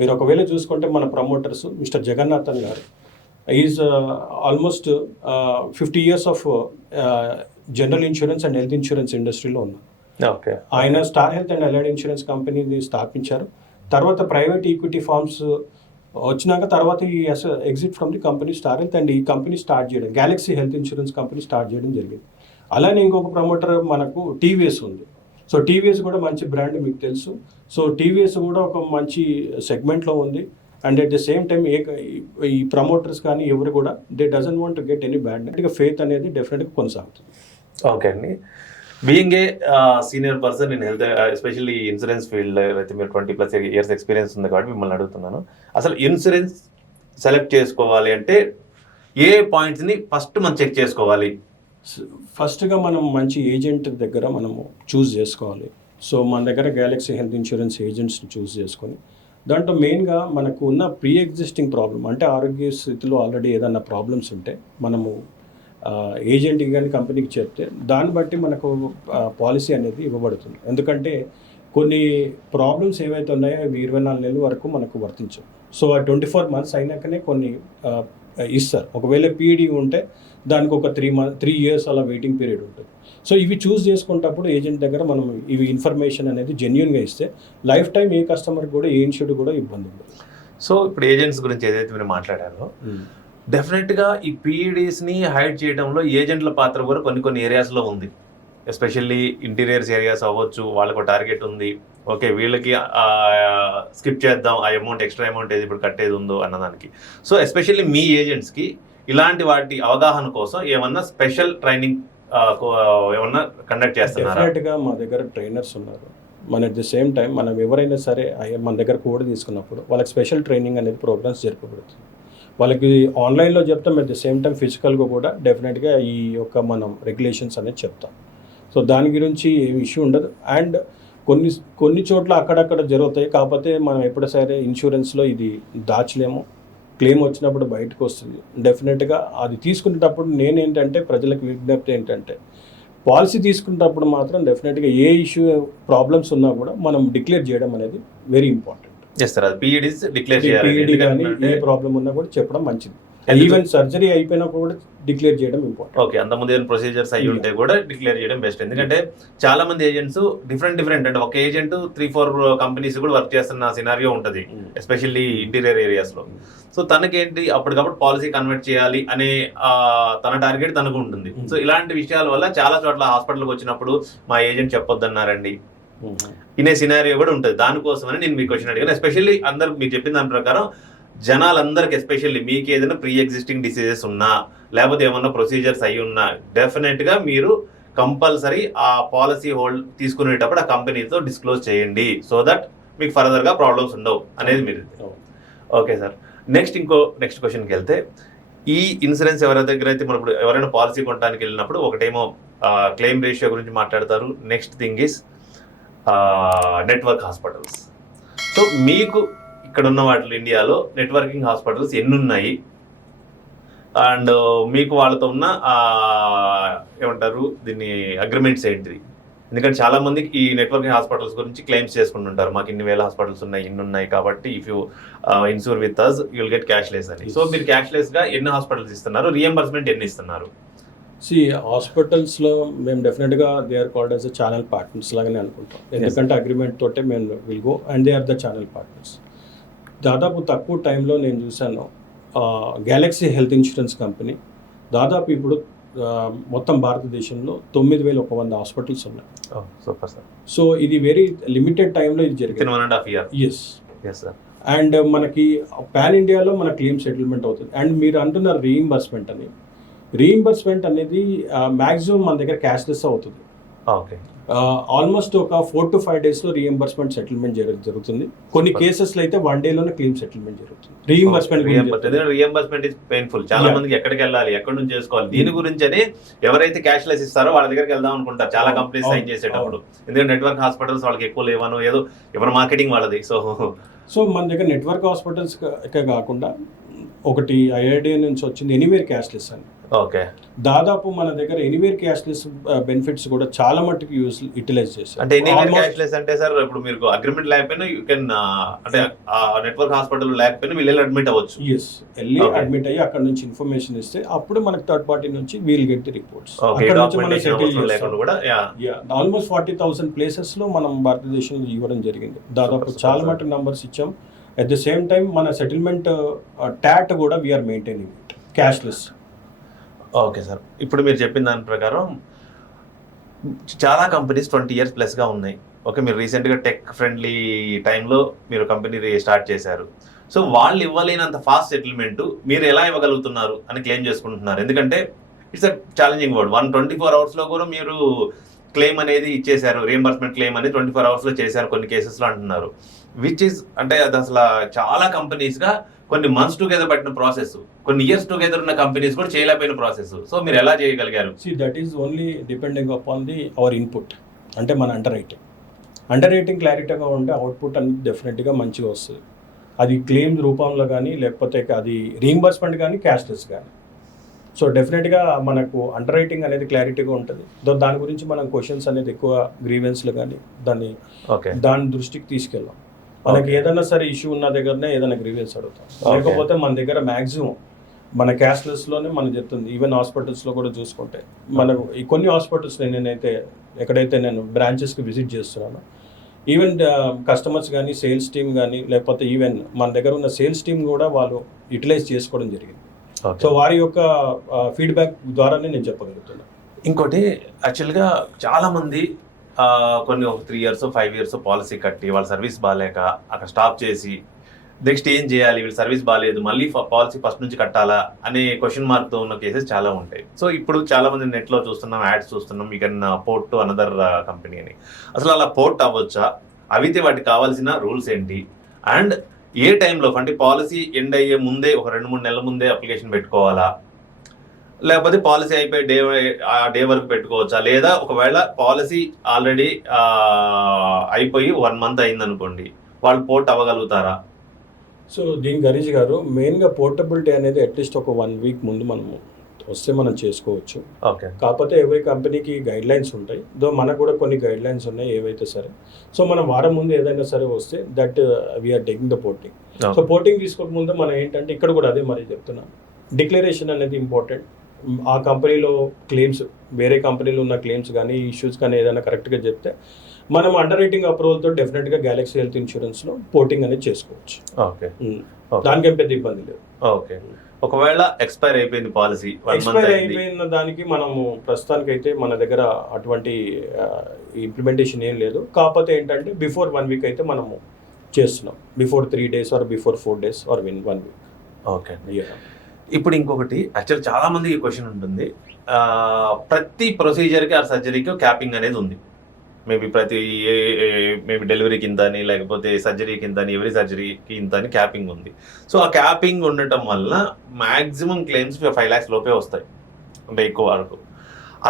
మీరు ఒకవేళ చూసుకుంటే మన ప్రమోటర్స్ మిస్టర్ జగన్నాథన్ గారు is almost 50 years of general insurance and health insurance ఇండస్ట్రీలో ఉన్నారు. ఓకే, ఆయన star health and allied insurance కంపెనీని స్థాపించారు. తర్వాత ప్రైవేట్ ఈక్విటీ ఫార్మ్స్ వచ్చినాక తర్వాత ఈ exit from the company star health and ఈ కంపెనీ స్టార్ట్ చేయడం Galaxy Health insurance company start చేయడం జరిగింది. అలానే ఇంకొక ప్రమోటర్ మనకు టీవీఎస్ ఉంది. సో టీవీఎస్ కూడా మంచి బ్రాండ్ మీకు తెలుసు. సో టీవీఎస్ కూడా ఒక మంచి సెగ్మెంట్లో ఉంది. And at the same time ఈ ప్రమోటర్స్ కానీ ఎవరు కూడా they doesn't want to get any bad. Faith అనేది డెఫినెట్గా కొనసాగుతుంది. ఓకే అండి. Being a senior person in health, especially insurance field అయితే మీరు 20+ years ఎక్స్పీరియన్స్ ఉంది కాబట్టి మిమ్మల్ని అడుగుతున్నాను, అసలు ఇన్సూరెన్స్ సెలెక్ట్ చేసుకోవాలి అంటే ఏ పాయింట్స్ని ఫస్ట్ మనం చెక్ చేసుకోవాలి? ఫస్ట్గా మనం మంచి ఏజెంట్ దగ్గర మనము చూస్ చేసుకోవాలి. సో మన దగ్గర గ్యాలక్సీ హెల్త్ ఇన్సూరెన్స్ ఏజెంట్స్ని చూస్ చేసుకొని దాంట్లో మెయిన్గా మనకు ఉన్న ప్రీ ఎగ్జిస్టింగ్ ప్రాబ్లం అంటే ఆరోగ్య స్థితిలో ఆల్రెడీ ఏదన్నా ప్రాబ్లమ్స్ ఉంటే మనము ఏజెంట్కి కానీ కంపెనీకి చెప్తే దాన్ని బట్టి మనకు పాలసీ అనేది ఇవ్వబడుతుంది. ఎందుకంటే కొన్ని ప్రాబ్లమ్స్ ఏవైతే ఉన్నాయో అవి 24 నెలల వరకు మనకు వర్తించవు. సో ఆ 24 months అయినాకనే కొన్ని ఇస్తారు. ఒకవేళ పీఈడి ఉంటే దానికి ఒక 3 years అలా వెయిటింగ్ పీరియడ్ ఉంటుంది. సో ఇవి చూస్ చేసుకున్నప్పుడు ఏజెంట్ దగ్గర మనం ఇవి ఇన్ఫర్మేషన్ అనేది జెన్యున్గా ఇస్తే లైఫ్ టైం ఏ కస్టమర్ కూడా ఏ ఇన్సూర్డ్ కూడా ఇబ్బంది ఉండదు. సో ఇప్పుడు ఏజెంట్స్ గురించి ఏదైతే మీరు మాట్లాడారో డెఫినెట్గా ఈ పీఈడీస్ని హైడ్ చేయడంలో ఏజెంట్ల పాత్ర కూడా కొన్ని ఏరియాస్లో ఉంది. ఎస్పెషల్లీ ఇంటీరియర్స్ ఏరియాస్ అవ్వచ్చు, వాళ్ళకు టార్గెట్ ఉంది, ఓకే వీళ్ళకి స్కిప్ చేద్దాం ఆ అమౌంట్, ఎక్స్ట్రా అమౌంట్ ఏది ఇప్పుడు కట్టేది ఉందో అన్నదానికి. సో ఎస్పెషల్లీ మీ ఏజెంట్స్కి ఇలాంటి వాటి అవగాహన కోసం ఏమన్నా స్పెషల్ ట్రైనింగ్ ఏమన్నా కండక్ట్ చేస్తున్నారా? డెఫినెట్గా మా దగ్గర ట్రైనర్స్ ఉన్నారు. మన అట్ ద సేమ్ టైం మనం ఎవరైనా సరే మన దగ్గర కోడ్ తీసుకున్నప్పుడు వాళ్ళకి స్పెషల్ ట్రైనింగ్ అనేది ప్రోగ్రామ్స్ జరపబడుతుంది. వాళ్ళకి ఆన్లైన్లో చెప్తాం, అట్ ద సేమ్ టైం ఫిజికల్గా కూడా డెఫినెట్గా ఈ యొక్క మనం రెగ్యులేషన్స్ అనేది చెప్తాం. సో దాని గురించి ఏమి ఇష్యూ ఉండదు. అండ్ కొన్ని చోట్ల అక్కడక్కడ జరుగుతాయి, కాకపోతే మనం ఎప్పుడు సరే ఇన్సూరెన్స్లో ఇది దాచలేము. క్లెయిమ్ వచ్చినప్పుడు బయటకు వస్తుంది. డెఫినెట్గా అది తీసుకునేటప్పుడు నేనేంటంటే ప్రజలకు విజ్ఞప్తి ఏంటంటే పాలసీ తీసుకునేటప్పుడు మాత్రం డెఫినెట్గా ఏ ఇష్యూ ప్రాబ్లమ్స్ ఉన్నా కూడా మనం డిక్లేర్ చేయడం అనేది వెరీ ఇంపార్టెంట్. చేస్తారు అది పీఈడీస్ డిక్లేర్ పీఈడీ కానీ ఏ ప్రాబ్లం ఉన్నా కూడా చెప్పడం మంచిది. ఈవెన్ సర్జరీ అయిపోయినా కూడా డిక్లేర్ చేయడం ఇంపార్టెంట్. ఓకే, అంతకుముందు ఏదైనా ప్రొసీజర్స్ అయ్యి ఉంటే కూడా డిక్లేర్ చేయడం బెస్ట్. ఎందుకంటే చాలా మంది ఏజెంట్స్ డిఫరెంట్ అంటే ఒక ఏజెంట్ 3-4 కంపెనీస్ కూడా వర్క్ చేస్తున్న సినారియో ఉంటుంది, ఎస్పెషల్లీ ఇంటీరియర్ ఏరియాస్ లో. సో తనకేంటి అప్పటికప్పుడు పాలసీ కన్వర్ట్ చేయాలి అనే తన టార్గెట్ తనకు ఉంటుంది. సో ఇలాంటి విషయాల వల్ల చాలా చోట్ల హాస్పిటల్కి వచ్చినప్పుడు మా ఏజెంట్ చెప్పొద్దన్నారండి ఇనే సినారియో కూడా ఉంటుంది. దానికోసమని నేను మీ క్వశ్చన్ అడిగాను. ఎస్పెషల్లీ అందరు మీరు చెప్పిన దాని ప్రకారం జనాలందరికీ, ఎస్పెషల్లీ మీకు ఏదైనా ప్రీ ఎగ్జిస్టింగ్ డిసీజెస్ ఉన్నా లేకపోతే ఏమన్నా ప్రొసీజర్స్ అయ్యి ఉన్నా డెఫినెట్గా మీరు కంపల్సరీ ఆ పాలసీ హోల్డ్ తీసుకునేటప్పుడు ఆ కంపెనీతో డిస్క్లోజ్ చేయండి, సో దట్ మీకు ఫర్దర్గా ప్రాబ్లమ్స్ ఉండవు అనేది మీరు. ఓకే సార్, నెక్స్ట్ క్వశ్చన్కి వెళ్తే, ఈ ఇన్సూరెన్స్ ఎవరి దగ్గర అయితే మనం ఇప్పుడు ఎవరైనా పాలసీ కొనడానికి వెళ్ళినప్పుడు ఒకటేమో క్లెయిమ్ రేషియో గురించి మాట్లాడతారు, next thing is network hospitals. So మీకు ఇక్కడ ఉన్న వాటిలో ఇండియాలో నెట్వర్కింగ్ హాస్పిటల్స్ ఎన్ని ఉన్నాయి అండ్ మీకు వాళ్ళతో ఉన్న ఏమంటారు దీన్ని అగ్రిమెంట్స్ ఏంటిది? ఎందుకంటే చాలా మందికి ఈ నెట్వర్కింగ్ హాస్పిటల్స్ గురించి క్లెయిమ్స్ చేసుకుంటుంటారు, మాకు ఇన్ని వేల హాస్పిటల్స్ ఉన్నాయి, ఇన్ని ఉన్నాయి, కాబట్టి if you insure with us you will get cashless అని. సో మీరు క్యాష్లెస్గా ఎన్ని హాస్పిటల్స్ ఇస్తున్నారు, రియంబర్స్మెంట్ ఎన్ని ఇస్తున్నారు? హాస్పిటల్స్లో మేము డెఫినెట్గా they are called as a channel partners లాగానే అనుకుంటాం. ఎందుకంటే అగ్రిమెంట్ తోటే మేము will go and they are the channel partners. దాదాపు తక్కువ టైంలో నేను చూశాను గ్యాలక్సీ హెల్త్ ఇన్సూరెన్స్ కంపెనీ దాదాపు ఇప్పుడు మొత్తం భారతదేశంలో 9,100 హాస్పిటల్స్ ఉన్నాయి. Super sir. సో ఇది వెరీ లిమిటెడ్ టైంలో ఇది జరిగింది. 1.5 years. Yes sir. అండ్ మనకి పాన్ ఇండియాలో మన క్లెయిమ్ సెటిల్మెంట్ అవుతుంది. అండ్ మీరు అంటున్నారు రీయింబర్స్మెంట్ అనేది మ్యాక్సిమం మన దగ్గర క్యాష్లెస్ అవుతుంది. ఓకే, ఆల్మోస్ట్ ఒక 4 to 5 days లో రీఎంబర్స్మెంట్ సెటిల్మెంట్ జరుగుతుంది. కొన్ని కేసెస్లో అయితే 1 day లోనే క్లెయిమ్ సెటిల్మెంట్ జరుగుతుంది. Reimbursement is painful. చాలా మందికి ఎక్కడికి వెళ్ళాలి, ఎక్కడి నుంచి చేసుకోవాలి, దీని గురించి అని ఎవరైతే క్యాష్లెస్ ఇస్తారో వాళ్ళ దగ్గరికి వెళ్దాం అనుకుంటారు చాలా కంపెనీస్ సైన్ చేసేటప్పుడు. ఎందుకంటే నెట్వర్క్ హాస్పిటల్స్ వాళ్ళకి ఎక్కువ లేవను, ఏదో ఎవరి మార్కెటింగ్ వాళ్ళది. సో మన దగ్గర నెట్వర్క్ హాస్పిటల్స్ కాకుండా ఒకటి ఐఐడి నుంచి వచ్చింది ఎనీవేర్ క్యాష్లెస్ అని. ఓకే, దాదాపు మన దగ్గర ఎనీవేర్ క్యాష్లెస్ బెనిఫిట్స్ కూడా చాలా మట్టుకు యూటిలైజ్ చేస్తారు. అంటే ఎనీవేర్ క్యాష్లెస్ అంటే సార్ ఇప్పుడు మీకు అగ్రిమెంట్ లేకపోయినా యూ కెన్ అంటే నెట్వర్క్ హాస్పిటల్ లేకపోయినా వీళ్ళు అడ్మిట్ అవ్వచ్చు. ఎస్, వెళ్ళి అడ్మిట్ అయ్యి అక్కడ నుంచి ఇన్ఫర్మేషన్ ఇస్తే అప్పుడు మనకి థర్డ్ పార్టీ నుంచి we'll get the reports. Almost 40,000 places లో మనం భారతదేశంలో ఇవ్వడం జరిగింది. దాదాపు చాలా మటుకు నంబర్స్ ఇచ్చాం. అట్ ద సేమ్ టైం మన సెటిల్మెంట్ టాట్ కూడా we're maintaining cashless. Okay sir, ఇప్పుడు మీరు చెప్పిన దాని ప్రకారం చాలా కంపెనీస్ 20 years ప్లస్గా ఉన్నాయి. ఓకే, మీరు రీసెంట్గా టెక్ ఫ్రెండ్లీ టైంలో మీరు కంపెనీ స్టార్ట్ చేశారు. సో వాళ్ళు ఇవ్వలేనంత ఫాస్ట్ సెటిల్మెంట్ మీరు ఎలా ఇవ్వగలుగుతున్నారు అని క్లెయిమ్ చేసుకుంటున్నారు. ఎందుకంటే it's a challenging word. 124 hours కూడా మీరు క్లెయిమ్ అనేది ఇచ్చేశారు, రీఎంబర్స్మెంట్ క్లెయిమ్ అనేది 24 అవర్స్లో చేశారు కొన్ని కేసెస్లో అంటున్నారు. విచ్ ఇస్ అంటే అది అసలు చాలా కంపెనీస్గా కొన్ని మంత్స్ టుగెదర్ పట్టిన ప్రాసెస్, కొన్ని ఇయర్స్ టుగెదర్ ఉన్న కంపెనీస్ కూడా చేయలేకపోయిన ప్రాసెస్. సో మీరు ఎలా చేయగలిగారు? That is only depending upon our input, అంటే మన అండర్ రైటింగ్ క్లారిటీగా ఉంటే అవుట్పుట్ అనేది డెఫినెట్గా మంచిగా వస్తుంది. అది క్లెయిమ్ రూపంలో కానీ లేకపోతే అది రీయింబర్స్మెంట్ కానీ క్యాష్లెస్ కానీ. సో డెఫినెట్గా మనకు అండర్ రైటింగ్ అనేది క్లారిటీగా ఉంటుంది. దాని గురించి మనం క్వశ్చన్స్ అనేది ఎక్కువ గ్రీవెన్స్లు కానీ దాని దృష్టికి తీసుకెళ్ళాం. మనకి ఏదైనా సరే ఇష్యూ ఉన్న దగ్గరనే ఏదైనా గ్రీవెన్స్ అడుగుతాం, లేకపోతే మన దగ్గర మ్యాక్సిమం మన క్యాష్లెస్లోనే మనకు చెప్తుంది. ఈవెన్ హాస్పిటల్స్లో కూడా చూసుకుంటే మనకు ఈ కొన్ని హాస్పిటల్స్ ఎక్కడైతే నేను బ్రాంచెస్కి విజిట్ చేస్తున్నానో, ఈవెన్ కస్టమర్స్ కానీ సేల్స్ టీమ్ కానీ లేకపోతే ఈవెన్ మన దగ్గర ఉన్న సేల్స్ టీమ్ కూడా వాళ్ళు యూటిలైజ్ చేసుకోవడం జరిగింది. సో వారి యొక్క ఫీడ్బ్యాక్ ద్వారానే నేను చెప్పగలుగుతున్నాను. ఇంకోటి యాక్చువల్గా చాలామంది కొన్ని ఒక 3 years 5 years పాలసీ కట్టి వాళ్ళ సర్వీస్ బాగాలేక అక్కడ స్టాప్ చేసి నెక్స్ట్ ఏం చేయాలి, వీళ్ళ సర్వీస్ బాగాలేదు, మళ్ళీ పాలసీ ఫస్ట్ నుంచి కట్టాలా అనే క్వశ్చన్ మార్క్తో ఉన్న కేసెస్ చాలా ఉంటాయి. సో ఇప్పుడు చాలా మంది నెట్లో చూస్తున్నాం, యాడ్స్ చూస్తున్నాం, you can port to another company అని. అసలు అలా పోర్ట్ అవ్వచ్చా? అవితే వాటికి కావాల్సిన రూల్స్ ఏంటి? అండ్ ఏ టైంలో అంటే పాలసీ ఎండ్ అయ్యే ముందే ఒక 2-3 నెలల ముందే అప్లికేషన్ పెట్టుకోవాలా, లేకపోతే పాలసీ అయిపోయి డే వరకు పెట్టుకోవచ్చా? లేదా ఒకవేళ పాలసీ ఆల్రెడీ అయిపోయి 1 month అయింది అనుకోండి, వాళ్ళు పోర్ట్ అవ్వగలుగుతారా? సో దీనికి హరీష్ గారు మెయిన్గా పోర్టబిలిటీ అనేది అట్లీస్ట్ ఒక 1 week ముందు మనము వస్తే మనం చేసుకోవచ్చు. ఓకే. కాకపోతే ఎవరి కంపెనీకి గైడ్ లైన్స్ ఉంటాయి, మనకు కూడా కొన్ని గైడ్ లైన్స్ ఉన్నాయి ఏవైతే సరే. సో మనం వారం ముందు ఏదైనా సరే వస్తే that we are taking the porting. So porting తీసుకోకముందు మనం ఏంటంటే ఇక్కడ కూడా అదే మరి చెప్తున్నాను, డిక్లరేషన్ అనేది ఇంపార్టెంట్. ఆ కంపెనీలో క్లెయిమ్స్, వేరే కంపెనీలో ఉన్న క్లెయిమ్స్ కానీ ఇష్యూస్ కానీ ఏదైనా కరెక్ట్గా చెప్తే మనం అండర్ రైటింగ్ అప్రూవల్తో డెఫినెట్గా గ్యాలక్సీ హెల్త్ ఇన్సూరెన్స్లో పోర్టింగ్ అనేది చేసుకోవచ్చు. ఓకే. దానికేం పెద్ద ఇబ్బంది లేదు. ఓకే. ఒకవేళ ఎక్స్పైర్ అయిపోయింది పాలసీ, ఎక్స్పైర్ అయిపోయిన దానికి మనము ప్రస్తుతానికైతే మన దగ్గర అటువంటి ఇంప్లిమెంటేషన్ ఏం లేదు. కాకపోతే ఏంటంటే బిఫోర్ 1 week అయితే మనము చేస్తున్నాం, before 3 days or before 4 days or 1 week. Okay. ఇప్పుడు ఇంకొకటి యాక్చువల్ చాలా మందికి క్వశ్చన్ ఉంటుంది, ప్రతి ప్రొసీజర్కి ఆ సర్జరీకి క్యాపింగ్ అనేది ఉంది. మేబీ మేబీ డెలివరీకి ఇంత అని, లేకపోతే సర్జరీకి ఇంత అని, ఎవరీ సర్జరీకి ఇంత అని క్యాపింగ్ ఉంది. సో ఆ క్యాపింగ్ ఉండటం వల్ల మ్యాక్సిమం క్లెయిమ్స్ 5 lakhs లోపే వస్తాయి, అంటే ఎక్కువ వరకు.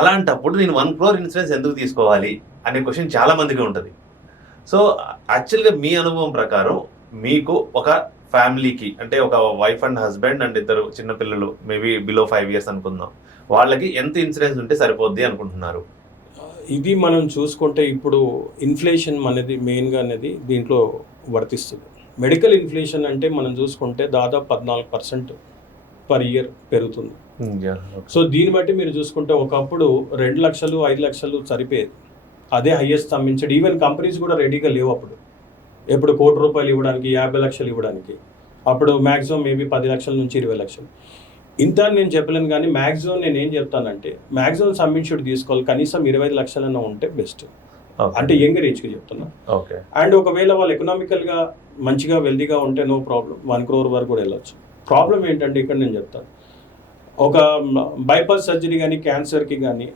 అలాంటప్పుడు నేను 1 crore ఇన్సూరెన్స్ ఎందుకు తీసుకోవాలి అనే క్వశ్చన్ చాలా మందికి ఉంటుంది. సో యాక్చువల్గా మీ అనుభవం ప్రకారం మీకు ఒక ఫ్యామిలీకి, అంటే ఒక వైఫ్ అండ్ హస్బెండ్ అండ్ 2 చిన్నపిల్లలు మేబీ బిలో 5 years అనుకుందాం, వాళ్ళకి ఎంత ఇన్సూరెన్స్ ఉంటే సరిపోద్ది అనుకుంటున్నారు? ఇది మనం చూసుకుంటే ఇప్పుడు ఇన్ఫ్లేషన్ అనేది మెయిన్గా అనేది దీంట్లో వర్తిస్తుంది. మెడికల్ ఇన్ఫ్లేషన్ అంటే మనం చూసుకుంటే దాదాపు 14% పర్ ఇయర్ పెరుగుతుంది. సో దీన్ని బట్టి మీరు చూసుకుంటే ఒకప్పుడు 2 లక్షలు 5 లక్షలు సరిపోయేది, అదే హైయెస్ట్ సంబంధించి ఈవెన్ కంపెనీస్ కూడా రెడీగా లేవు అప్పుడు. ఎప్పుడు ₹1 కోటి ఇవ్వడానికి, 50 లక్షలు ఇవ్వడానికి, అప్పుడు మ్యాక్సిమం మేబీ 10 లక్షల నుంచి 20 లక్షలు. ఇంత నేను చెప్పలేను, కానీ మ్యాక్సిమం నేను ఏం చెప్తానంటే మ్యాక్సిమం సబ్మిషన్ తీసుకోవాలి, కనీసం 25 లక్షలన్నా ఉంటే బెస్ట్. అంటే యంగ్ రేజ్కి చెప్తున్నా. ఓకే. అండ్ ఒకవేళ వాళ్ళు ఎకనామికల్గా మంచిగా వెల్దీగా ఉంటే నో ప్రాబ్లం, 1 crore వరకు కూడా వెళ్ళొచ్చు. ప్రాబ్లం ఏంటంటే ఇక్కడ నేను చెప్తాను, ఒక బైపాస్ సర్జరీ కానీ క్యాన్సర్కి కానీ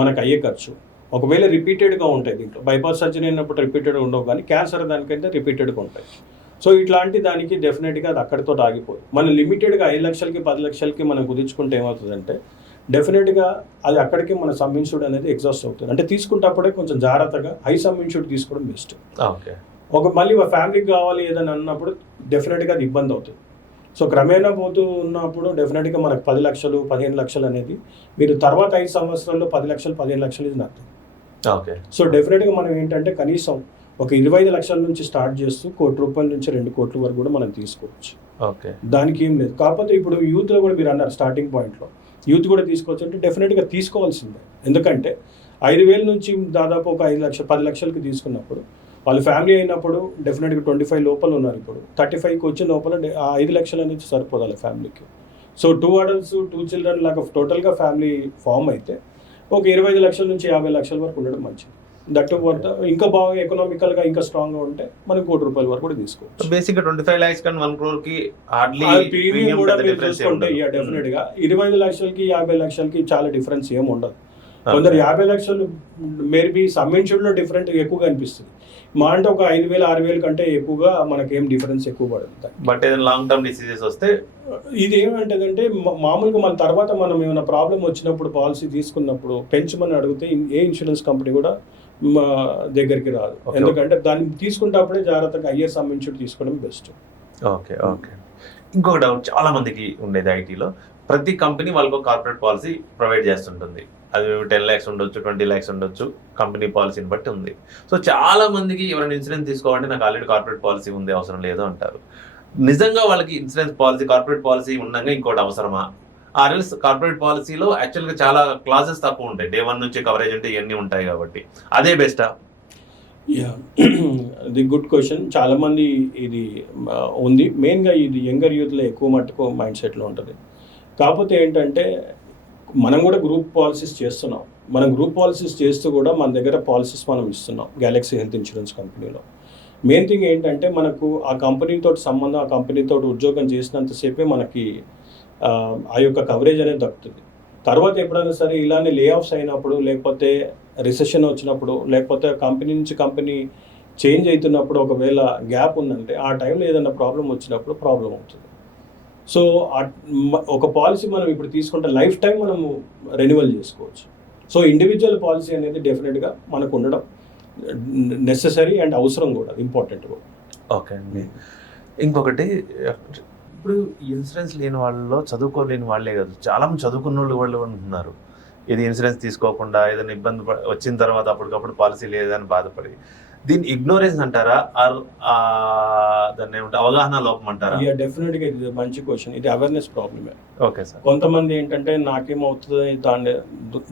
మనకు అయ్యే ఖర్చు ఒకవేళ రిపీటెడ్గా ఉంటాయి. దీంట్లో బైపాస్ సర్జరీ అయినప్పుడు రిపీటెడ్గా ఉండవు, కానీ క్యాన్సర్ దానికైతే రిపీటెడ్గా ఉంటాయి. సో ఇట్లాంటి దానికి డెఫినెట్గా అది అక్కడితో ఆగిపోదు. మనం లిమిటెడ్గా 5 లక్షలకి 10 లక్షలకి మనం కుదుర్చుకుంటే ఏమవుతుందంటే డెఫినెట్గా అది అక్కడికి మన సమ్ ఇన్సూర్డ్ అనేది ఎగ్జాస్ట్ అవుతుంది. అంటే తీసుకుంటప్పుడే కొంచెం జాగ్రత్తగా హై సమ్ ఇన్సూర్డ్ తీసుకోవడం బెస్ట్. ఓకే. మళ్ళీ ఫ్యామిలీకి కావాలి ఏదైనా అన్నప్పుడు డెఫినెట్గా అది ఇబ్బంది అవుతుంది. సో క్రమేణా పోతూ ఉన్నప్పుడు డెఫినెట్గా మనకు 10 లక్షలు 15 లక్షలు అనేది మీరు తర్వాత 5 సంవత్సరాల్లో 10 లక్షలు 15 లక్షలు ఇది నర్థం. ఓకే. సో డెఫినెట్గా మనం ఏంటంటే కనీసం ఒక 25 లక్షల నుంచి స్టార్ట్ చేస్తూ ₹1 కోటి నుంచి 2 కోట్ల వరకు కూడా మనం తీసుకోవచ్చు. ఓకే. దానికి ఏం లేదు. కాకపోతే ఇప్పుడు యూత్లో కూడా మీరు అన్నారు స్టార్టింగ్ పాయింట్లో యూత్ కూడా తీసుకోవచ్చు అంటే డెఫినెట్గా తీసుకోవాల్సిందే. ఎందుకంటే 5,000 నుంచి దాదాపు ఒక 5 లక్షలు 10 లక్షలకి తీసుకున్నప్పుడు వాళ్ళ ఫ్యామిలీ అయినప్పుడు డెఫినెట్గా 25 లోపల ఉన్నారు, ఇప్పుడు 35కి వచ్చిన లోపల 5 లక్షలు అనేది సరిపోదాలి ఫ్యామిలీకి. సో 2 adults 2 children లాగా టోటల్గా ఫ్యామిలీ ఫామ్ అయితే ఒక 25 లక్షల నుంచి 50 లక్షల వరకు ఉండడం మంచిది. దట్ వర్త్ ఇంకా బాగా ఎకనామికల్గా ఇంకా స్ట్రాంగ్గా ఉంటే మనకు ₹1 కోటి వరకు కూడా తీసుకోవచ్చు. బేసిక్గా 25 lakhs కానీ 1 crore హార్డ్లీ ప్రీమియం కూడా మీరు చూసుకుంటే డెఫినెట్గా 25 లక్షలకి 50 లక్షలకి చాలా డిఫరెన్స్ ఏమి ఉండదు. కొందరు 50 లక్షలు మేబీ సమ్ ఇన్సూర్డ్లో డిఫరెంట్ ఎక్కువగా అనిపిస్తుంది. మా అంటే ఒక 5,000 6,000 కంటే ఎక్కువగా మనకేం డిఫరెన్స్ ఎక్కువ పడుతుంది. బట్ ఏదైనా లాంగ్ టర్మ్ డిసీజెస్ వస్తే ఇది ఏమంటదంటే మామూలుగా మన తర్వాత మనం ఏమైనా ప్రాబ్లం వచ్చినప్పుడు పాలసీ తీసుకున్నప్పుడు పెంచమని అడిగితే ఏ ఇన్సూరెన్స్ కంపెనీ కూడా మా దగ్గరికి రాదు. ఎందుకంటే దాన్ని తీసుకుంటప్పుడే జాగ్రత్తగా అయ్యే సమ్ ఇన్సూర్డ్ తీసుకోవడం బెస్ట్. ఓకే. ఇంకొక డౌట్ చాలా మందికి ఉండేది ఐటీలో, ప్రతి కంపెనీ వాళ్ళకు కార్పొరేట్ పాలసీ ప్రొవైడ్ చేస్తుంటుంది. అది 10 lakhs ఉండొచ్చు, 20 lakhs ఉండొచ్చు, కంపెనీ పాలసీని బట్టి ఉంది. సో చాలా మందికి ఎవరైనా ఇన్సూరెన్స్ తీసుకోవాలంటే నాకు ఆల్రెడీ కార్పొరేట్ పాలసీ ఉంది, అవసరం లేదు అంటారు. నిజంగా వాళ్ళకి ఇన్సూరెన్స్ పాలసీ, కార్పొరేట్ పాలసీ ఉండగా ఇంకోటి అవసరమా? ఆర్ఎల్స్ కార్పొరేట్ పాలసీలో యాక్చువల్గా చాలా క్లాజెస్ తక్కువ ఉంటాయి, డే 1 నుంచి కవరేజ్ అంటే ఇవన్నీ ఉంటాయి కాబట్టి అదే బెస్టా? The good question. చాలా మంది ఇది ఉంది. మెయిన్గా ఇది యంగర్ యూత్లో ఎక్కువ మట్టుకు మైండ్ సెట్లో ఉంటుంది. కాకపోతే ఏంటంటే మనం కూడా గ్రూప్ పాలసీస్ చేస్తున్నాం. మనం గ్రూప్ పాలసీస్ చేస్తూ కూడా మన దగ్గర పాలసీస్ మనం ఇస్తున్నాం గెలాక్సీ హెల్త్ ఇన్సూరెన్స్ కంపెనీలో. మెయిన్ థింగ్ ఏంటంటే మనకు ఆ కంపెనీతో సంబంధం, ఆ కంపెనీతో ఉద్యోగం చేసినంతసేపే మనకి ఆ యొక్క కవరేజ్ అనేది దక్కుతుంది. తర్వాత ఎప్పుడైనా సరే ఇలానే లే ఆఫ్స్ అయినప్పుడు, లేకపోతే రిసెషన్ వచ్చినప్పుడు, లేకపోతే కంపెనీ నుంచి కంపెనీ చేంజ్ అవుతున్నప్పుడు ఒకవేళ గ్యాప్ ఉందంటే ఆ టైంలో ఏదైనా ప్రాబ్లం వచ్చినప్పుడు ప్రాబ్లం అవుతుంది. సో ఒక పాలసీ మనం ఇప్పుడు తీసుకుంటే లైఫ్ టైం మనము రెన్యువల్ చేసుకోవచ్చు. సో ఇండివిజువల్ పాలసీ అనేది డెఫినెట్గా మనకు ఉండడం నెససరీ అండ్ అవసరం కూడా, ఇంపార్టెంట్ కూడా. ఓకే అండి. ఇంకొకటి, ఇప్పుడు ఇన్సూరెన్స్ లేని వాళ్ళలో చదువుకోలేని వాళ్ళే కాదు, చాలా మంది చదువుకున్న వాళ్ళు ఉంటున్నారు. ఇది ఇన్సూరెన్స్ తీసుకోకుండా ఏదైనా ఇబ్బంది వచ్చిన తర్వాత అప్పటికప్పుడు పాలసీ లేదని బాధపడి, దీన్ని ఇగ్నోరెన్స్ అంటారా, దాన్ని ఏమంటారు, అవగాహన లోపం అంటారా? డెఫినెట్గా ఇది మంచి క్వశ్చన్. ఇది అవేర్నెస్ ప్రాబ్లమే. Okay sir. కొంతమంది ఏంటంటే నాకేమవుతుంది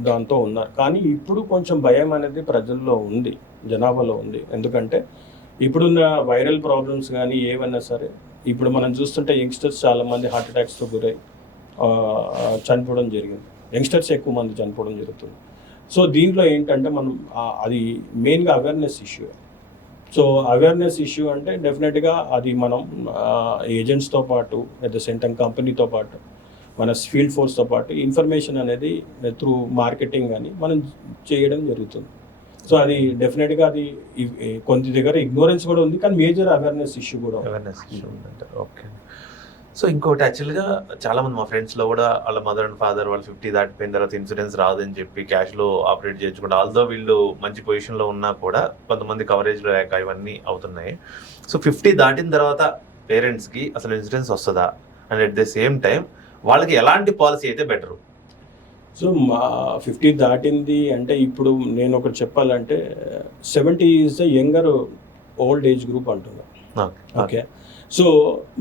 దాంతో ఉన్నారు, కానీ ఇప్పుడు కొంచెం భయం అనేది ప్రజల్లో ఉంది, జనాభాలో ఉంది. ఎందుకంటే ఇప్పుడున్న వైరల్ ప్రాబ్లమ్స్ కానీ ఏవైనా సరే, ఇప్పుడు మనం చూస్తుంటే యంగ్స్టర్స్ చాలామంది హార్ట్ అటాక్స్తో గురై చనిపోవడం జరిగింది. యంగ్స్టర్స్ ఎక్కువ మంది చనిపోవడం జరుగుతుంది. సో దీంట్లో ఏంటంటే మనం అది మెయిన్గా awareness issue. So awareness issue అంటే డెఫినెట్గా అది మనం ఏజెంట్స్తో పాటు, అట్ ద సేమ్ టైం కంపెనీతో పాటు, మన ఫీల్డ్ ఫోర్స్తో పాటు ఇన్ఫర్మేషన్ అనేది త్రూ మార్కెటింగ్ అని మనం చేయడం జరుగుతుంది. సో అది డెఫినెట్గా అది కొంత దగ్గర ఇగ్నోరెన్స్ కూడా ఉంది, కానీ మేజర్ అవేర్నెస్ ఇష్యూ కూడా ఉందంటారు. ఓకే. సో ఇంకోటి, యాక్చువల్గా చాలామంది మా ఫ్రెండ్స్లో కూడా వాళ్ళ మదర్ అండ్ ఫాదర్ వాళ్ళు 50 దాటిపోయిన తర్వాత ఇన్సూరెన్స్ రాదని చెప్పి క్యాష్లో ఆపరేట్ చేసుకుంటారు. ఆల్దో వీళ్ళు మంచి పొజిషన్లో ఉన్నా కూడా కొంతమంది కవరేజ్లో లేక ఇవన్నీ అవుతున్నాయి. సో 50 దాటిన తర్వాత పేరెంట్స్కి అసలు ఇన్సూరెన్స్ వస్తుందా, and at the same time వాళ్ళకి ఎలాంటి పాలసీ అయితే బెటరు? సో 50 దాటింది అంటే ఇప్పుడు నేను ఒకటి చెప్పాలంటే 70 is the younger old age group అంటున్నాను. ఓకే. సో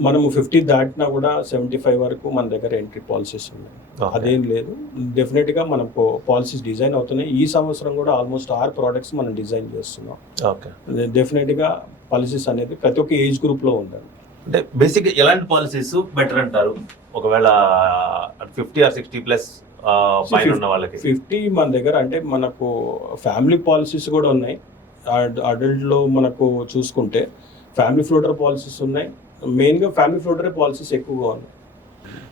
మనము 50 దాటినా కూడా 75 వరకు మన దగ్గర ఎంట్రీ పాలసీస్ ఉన్నాయి. అదేం లేదు, డెఫినెట్గా మనకు పాలసీస్ డిజైన్ అవుతున్నాయి. ఈ సంవత్సరం కూడా ఆల్మోస్ట్ 6 ప్రోడక్ట్స్ మనం డిజైన్ చేస్తున్నాం. ఓకే. డెఫినెట్గా పాలసీస్ అనేది ప్రతి ఒక్క ఏజ్ గ్రూప్లో ఉండాలి. అంటే బేసిక్గా ఎలాంటి పాలసీస్ బెటర్ అంటారు ఒకవేళ 50 or 60+ పైన ఉన్న వాళ్ళకి? 50 మన దగ్గర అంటే మనకు ఫ్యామిలీ పాలసీస్ కూడా ఉన్నాయి. అడల్ట్లో మనకు చూసుకుంటే ఫ్యామిలీ ఫ్లోటర్ పాలసీస్ ఉన్నాయి. మెయిన్గా ఫ్యామిలీ ఫ్లోటర్ పాలసీస్ ఎక్కువగా ఉన్నాయి.